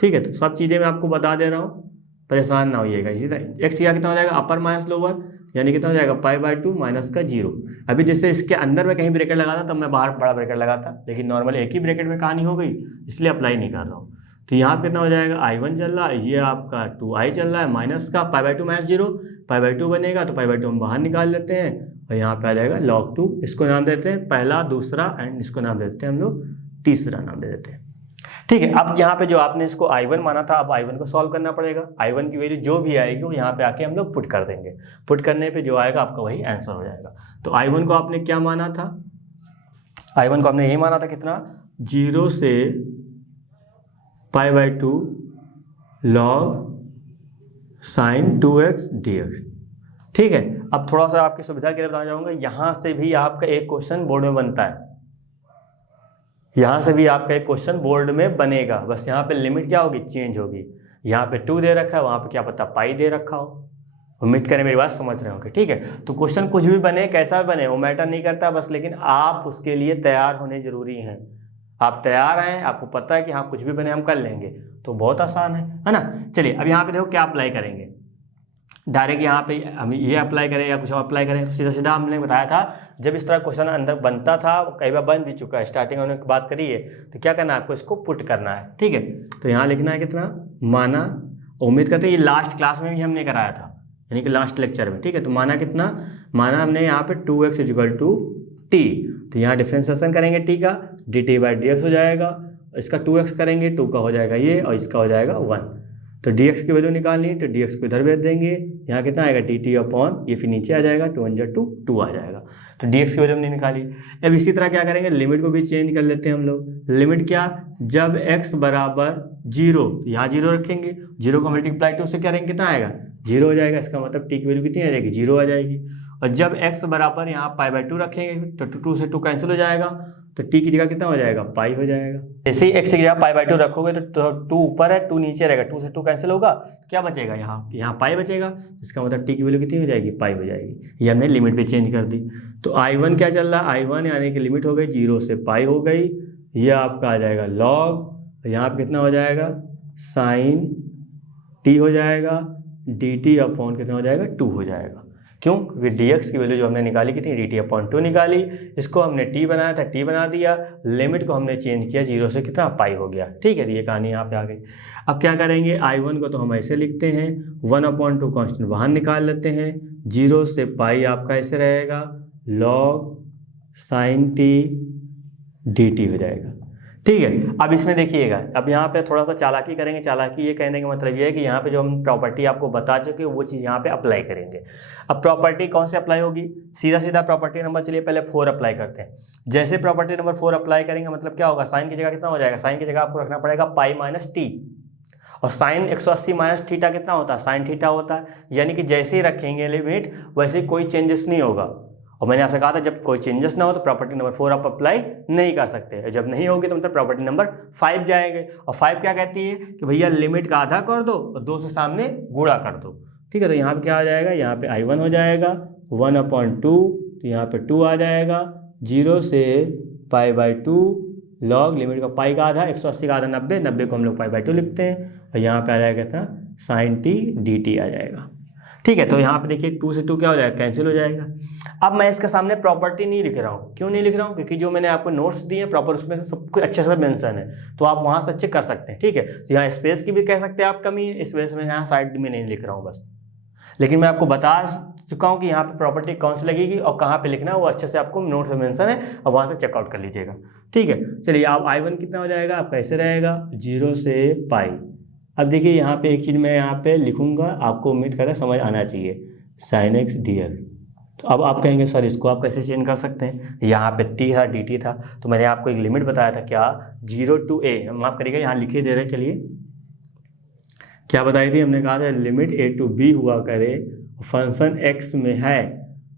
ठीक है। तो सब चीज़ें मैं आपको बता दे रहा हूँ, परेशान ना होइएगा। एक्स का कितना हो जाएगा, अपर माइनस लोअर, यानी कितना हो जाएगा π/2 माइनस का 0। अभी जैसे इसके अंदर में कहीं ब्रैकेट लगाता तब मैं बाहर बड़ा ब्रैकेट लगाता, लेकिन नॉर्मली एक ही ब्रैकेट में कहानी हो गई, इसलिए अप्लाई नहीं कर रहा हूँ। तो यहाँ पे कितना हो जाएगा, i1 चल रहा है, ये आपका 2i चल रहा है, माइनस का π/2 माइनस 0, π/2 बनेगा तो π/2 हम बाहर निकाल लेते हैं, और यहाँ पे आ जाएगा log 2, इसको नाम देते हैं पहला, दूसरा, एंड इसको नाम देते हैं हम लोग तीसरा नाम दे देते हैं, ठीक है। अब यहाँ पे जो आपने इसको i1 माना था, अब i1 को सॉल्व करना पड़ेगा। i1 की वैल्यू जो भी आएगी वो यहाँ पे आके हम लोग पुट कर देंगे, पुट करने पे जो आएगा आपका वही आंसर हो जाएगा। तो i1 को आपने क्या माना था, i1 को आपने यही माना था कितना, 0 से π/2 log sin 2x dx, ठीक है। अब थोड़ा सा आपकी सुविधा के लिए बताना चाहूँगा, यहाँ से भी आपका एक क्वेश्चन बोर्ड में बनता है, यहाँ से भी आपका एक क्वेश्चन बोर्ड में बनेगा, बस यहाँ पे लिमिट क्या होगी, चेंज होगी। यहाँ पे 2 दे रखा है, वहाँ पे क्या पता पाई दे रखा हो। उम्मीद करें मेरी बात समझ रहे होंगे, ठीक है। तो क्वेश्चन कुछ भी बने, कैसा भी बने, वो मैटर नहीं करता बस, लेकिन आप उसके लिए तैयार होने जरूरी हैं। आप तैयार हैं, आपको पता है कि हाँ कुछ भी बने हम कर लेंगे, तो बहुत आसान है ना। चलिए अब यहाँ पे देखो क्या अप्लाई करेंगे, डायरेक्ट यहाँ पे हम ये अप्लाई करें या कुछ और अप्लाई करें, तो सीधा सीधा हमने बताया था जब इस तरह क्वेश्चन अंदर बनता था, कई बार बन भी चुका है, स्टार्टिंग में बात करी है, तो क्या करना है आपको, इसको पुट करना है, ठीक है। तो यहाँ लिखना है कितना, माना, उम्मीद करते हैं ये लास्ट क्लास में भी हमने कराया था, यानी कि लास्ट लेक्चर में, ठीक है। तो माना कितना, माना हमने यहाँ पे 2x = t, तो यहाँ डिफ्रेंसिएशन करेंगे t का, dt/dx हो जाएगा, इसका 2x करेंगे, 2 का हो जाएगा ये, और इसका हो जाएगा 1। तो dx की वैल्यू निकालनी है, तो dx को इधर भेज देंगे, यहाँ कितना आएगा dt/, ये फिर नीचे आ जाएगा, 2 × 2 2 आ जाएगा। तो dx की वैल्यू हमने निकाली। अब इसी तरह क्या करेंगे, लिमिट को भी चेंज कर लेते हैं हम लोग। लिमिट क्या, जब x बराबर 0, यहाँ 0 रखेंगे, 0 को मल्टीप्लाई 2 से करेंगे, कितना आएगा, 0 हो जाएगा। इसका मतलब t की वैल्यू कितनी आ जाएगी, 0 आ जाएगी। और जब x बराबर यहाँ π/2 रखेंगे, तो 2 से 2 कैंसिल हो जाएगा, तो t की जगह कितना हो जाएगा, पाई हो जाएगा। जैसे ही x की जगह π/2 रखोगे तो 2 ऊपर है, 2 नीचे रहेगा, 2 से 2 कैंसिल होगा, क्या बचेगा, यहाँ पाई बचेगा। इसका मतलब t की वैल्यू कितनी हो जाएगी, पाई हो जाएगी। ये हमने लिमिट भी चेंज कर दी। तो i1 क्या चल रहा है, i1 यानी कि लिमिट हो गई 0 से पाई हो गई, ये आपका आ जाएगा log, यहाँ पे कितना हो जाएगा, sin t हो जाएगा, dt/, कितना हो जाएगा, 2 हो जाएगा। क्यों, क्योंकि dx की वैल्यू जो हमने निकाली कितनी, dt/2 निकाली, इसको हमने t बनाया था, t बना दिया, लिमिट को हमने चेंज किया, 0 से कितना पाई हो गया, ठीक है। ये कहानी यहाँ पे आ गई। अब क्या करेंगे, i1 को तो हम ऐसे लिखते हैं, 1/2 कांस्टेंट बाहर निकाल लेते हैं, 0 से पाई आपका ऐसे रहेगा, log sin t dt हो जाएगा, ठीक है। अब इसमें देखिएगा, अब यहाँ पे थोड़ा सा चालाकी करेंगे। चालाकी ये कहने का मतलब ये है कि यहाँ पे जो हम प्रॉपर्टी आपको बता चुके हैं वो चीज़ यहाँ पे अप्लाई करेंगे। अब प्रॉपर्टी कौन से अप्लाई होगी, सीधा सीधा प्रॉपर्टी नंबर, चलिए पहले 4 अप्लाई करते हैं। जैसे प्रॉपर्टी नंबर 4 अप्लाई करेंगे, मतलब क्या होगा, साइन की जगह कितना हो जाएगा, साइन की जगह आपको रखना पड़ेगा पाई माइनस टी, और साइन 180 माइनस थीटा कितना होता है, साइन थीटा होता है। यानी कि जैसे ही रखेंगे लिमिट, वैसे कोई चेंजेस नहीं होगा। और मैंने आपसे कहा था जब कोई चेंजेस ना हो तो प्रॉपर्टी नंबर 4 आप अप्लाई नहीं कर सकते। जब नहीं होगी तो मतलब प्रॉपर्टी नंबर 5 जाएंगे, और 5 क्या कहती है कि भैया लिमिट का आधा कर दो और 2 से सामने गुणा कर दो, ठीक है। तो यहाँ पे क्या आ जाएगा, यहाँ पे i1 हो जाएगा 1/2, तो यहाँ पे 2 आ जाएगा, 0 से π/2 लॉग लिमिट का पाई का आधा 180 का आधा 90, 90 को हम लोग पाई/2 लिखते हैं और यहाँ पे आ जाएगा कितना sin t dt आ जाएगा। ठीक है, तो यहाँ पे देखिए 2 से 2 क्या हो जाएगा, कैंसिल हो जाएगा। अब मैं इसके सामने प्रॉपर्टी नहीं लिख रहा हूँ। क्यों नहीं लिख रहा हूँ? क्योंकि जो मैंने आपको नोट्स दिए हैं प्रॉपर उसमें सब कुछ अच्छे से मेंशन है, तो आप वहाँ से अच्छे कर सकते हैं। ठीक है, तो यहाँ स्पेस की भी कह सकते हैं आप कमी है, इस वजह से मैं यहाँ साइड में नहीं लिख रहा हूँ बस। लेकिन मैं आपको बता चुका हूँ कि यहाँ पे प्रॉपर्टी कौन सी लगेगी और कहाँ पे लिखना है, वो अच्छे से आपको नोट में मेंशन है और वहाँ से चेकआउट कर लीजिएगा। ठीक है, चलिए आप I1 कितना हो जाएगा, आप कैसे रहेगा 0 से पाई। अब देखिए यहाँ पे एक चीज़ मैं यहाँ पे लिखूँगा, आपको उम्मीद कर रहा समझ आना चाहिए, sin x dl। तो अब आप कहेंगे सर इसको आप कैसे चेंज कर सकते हैं, यहाँ पे t था dt था, तो मैंने आपको एक लिमिट बताया था क्या 0 to a, माफ करिएगा यहाँ लिखे दे रहे हैं, चलिए क्या बताई थी, हमने कहा था लिमिट a to b हुआ करे, फंक्शन x में है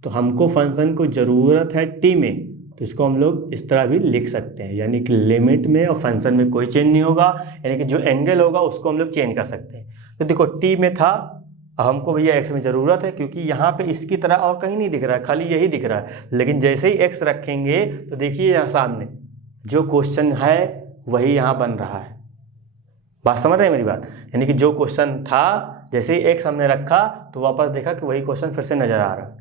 तो हमको फंक्शन को ज़रूरत है t में, तो इसको हम लोग इस तरह भी लिख सकते हैं, यानी कि लिमिट में और फंक्शन में कोई चेंज नहीं होगा, यानी कि जो एंगल होगा उसको हम लोग चेंज कर सकते हैं। तो देखो t में था, हमको भैया x में ज़रूरत है क्योंकि यहाँ पे इसकी तरह और कहीं नहीं दिख रहा है, खाली यही दिख रहा है। लेकिन जैसे ही x रखेंगे तो देखिए यहाँ सामने जो क्वेश्चन है वही यहाँ बन रहा है। बात समझ रहे हैं मेरी बात, यानी कि जो क्वेश्चन था जैसे ही x हमने रखा तो वापस देखा कि वही क्वेश्चन फिर से नज़र आ रहा है।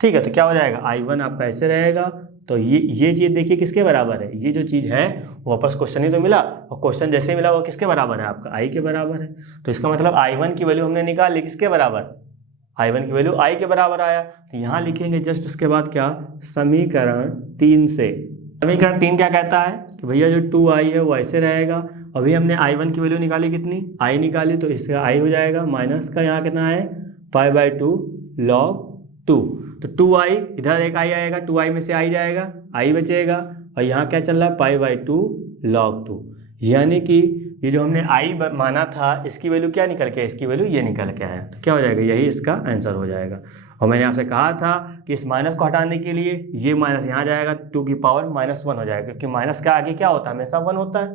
ठीक है, तो क्या हो जाएगा I1 आपका ऐसे रहेगा, तो ये चीज़ देखिए किसके बराबर है, ये जो चीज़ है वापस क्वेश्चन ही तो मिला, और क्वेश्चन जैसे ही मिला वो किसके बराबर है, आपका I के बराबर है। तो इसका मतलब I1 की वैल्यू हमने निकाली किसके बराबर, I1 की वैल्यू I के बराबर आया। तो यहाँ लिखेंगे जस्ट इसके बाद क्या, समीकरण 3 से। समीकरण 3 क्या कहता है कि भैया जो 2i है वो ऐसे रहेगा। अभी हमने I1 की वैल्यू निकाली कितनी, I निकाली, तो इसका I हो जाएगा माइनस का यहाँ कितना है पाई/2 log 2, तो 2i इधर एक i आएगा, 2i में से i जाएगा, i बचेगा, और यहाँ क्या चल रहा है पाई/2 log 2, यानी कि ये जो हमने i माना था इसकी वैल्यू क्या निकल के, इसकी वैल्यू ये निकल के आया। तो क्या हो जाएगा, यही इसका आंसर हो जाएगा। और मैंने आपसे कहा था कि इस माइनस को हटाने के लिए ये माइनस यहाँ जाएगा, 2 की पावर -1 हो जाएगा, क्योंकि माइनस के आगे क्या होता है, हमेशा 1 होता है,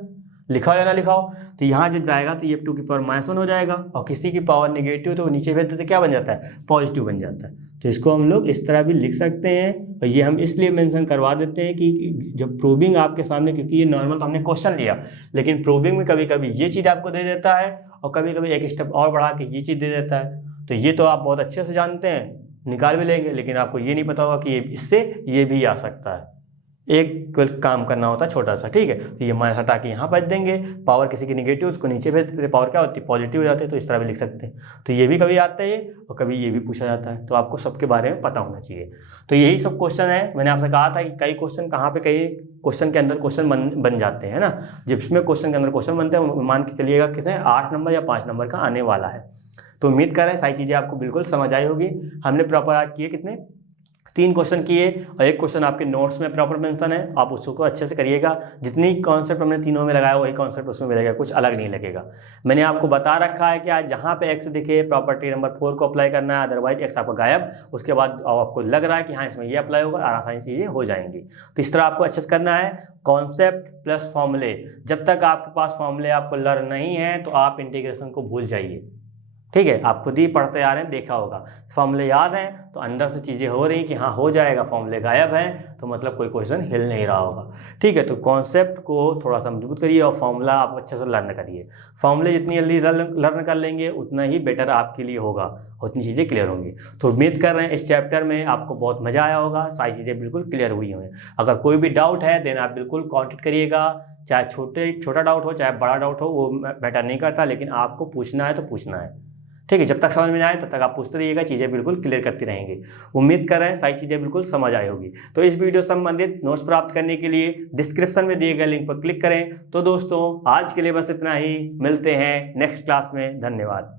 लिखा हो या ना लिखा हो। तो यहाँ जब जाएगा तो ये 2 की पावर -1 हो जाएगा, और किसी की पावर निगेटिव तो नीचे भेज देते क्या बन जाता है, पॉजिटिव बन जाता है। तो इसको हम लोग इस तरह भी लिख सकते हैं, और ये हम इसलिए मेंशन करवा देते हैं कि जब प्रूविंग आपके सामने, क्योंकि ये नॉर्मल तो हमने क्वेश्चन लिया, लेकिन प्रूविंग में कभी कभी ये चीज़ आपको दे देता है और कभी कभी एक स्टेप और बढ़ा के ये चीज़ दे देता है। तो ये तो आप बहुत अच्छे से जानते हैं, निकाल भी लेंगे, लेकिन आपको ये नहीं पता होगा कि इससे ये भी आ सकता है, एक काम करना होता है छोटा सा। ठीक है, तो ये माइनस हटा के यहाँ भेज देंगे, पावर किसी की निगेटिव उसको नीचे भेज देते, पावर क्या होती है पॉजिटिव हो जाती है, तो इस तरह भी लिख सकते हैं। तो ये भी कभी आता है और कभी ये भी पूछा जाता है, तो आपको सबके बारे में पता होना चाहिए। तो यही सब क्वेश्चन है, मैंने आपसे कहा था कि कई क्वेश्चन कहाँ पे कई क्वेश्चन के अंदर क्वेश्चन बन जाते हैं ना, जिसमें क्वेश्चन के अंदर क्वेश्चन बनते हैं, मान के चलिएगा कितने 8 नंबर या 5 नंबर का आने वाला है। तो उम्मीद कर रहे हैं सारी चीज़ें आपको बिल्कुल समझ आई होगी। हमने प्रॉपर आज किए कितने 3 क्वेश्चन किए, और एक क्वेश्चन आपके नोट्स में प्रॉपर मेंशन है, आप उसको अच्छे से करिएगा। जितनी कॉन्सेप्ट हमने तीनों में लगाया वही कॉन्सेप्ट उसमें मिलेगा, कुछ अलग नहीं लगेगा। मैंने आपको बता रखा है कि आज जहाँ पे x दिखे प्रॉपर्टी नंबर 4 को अप्लाई करना है, अदरवाइज x आपका गायब। उसके बाद आपको लग रहा है कि हाँ इसमें ये अप्लाई होगा, आसानी से ये हो जाएंगी। तो इस तरह आपको अच्छे से करना है, कॉन्सेप्ट प्लस फॉर्मूले। जब तक आपके पास फॉर्मूले आपको लर्न नहीं है तो आप इंटीग्रेशन को भूल जाइए। ठीक है, आप खुद ही पढ़ते आ रहे हैं, देखा होगा, फॉर्मूले याद हैं तो अंदर से चीज़ें हो रही कि हाँ हो जाएगा, फॉर्मूले गायब हैं तो मतलब कोई क्वेश्चन हिल नहीं रहा होगा। ठीक है, तो कॉन्सेप्ट को थोड़ा सा मजबूत करिए और फॉर्मूला आप अच्छे से लर्न करिए। फॉर्मूले जितनी जल्दी लर्न कर लेंगे उतना ही बेटर आपके लिए होगा, उतनी चीज़ें क्लियर होंगी। तो उम्मीद कर रहे हैं इस चैप्टर में आपको बहुत मज़ा आया होगा, सारी चीज़ें बिल्कुल क्लियर हुई हैं। अगर कोई भी डाउट है देन आप बिल्कुल कॉन्टेक्ट करिएगा, चाहे छोटा डाउट हो चाहे बड़ा डाउट हो, वो मैटर नहीं करता, लेकिन आपको पूछना है तो पूछना है। ठीक है, जब तक समझ में आए तब तक आप पूछते रहिएगा, चीज़ें बिल्कुल क्लियर करती रहेंगी। उम्मीद कर रहे हैं सारी चीज़ें बिल्कुल समझ आई होगी। तो इस वीडियो से संबंधित नोट्स प्राप्त करने के लिए डिस्क्रिप्शन में दिए गए लिंक पर क्लिक करें। तो दोस्तों आज के लिए बस इतना ही, मिलते हैं नेक्स्ट क्लास में, धन्यवाद।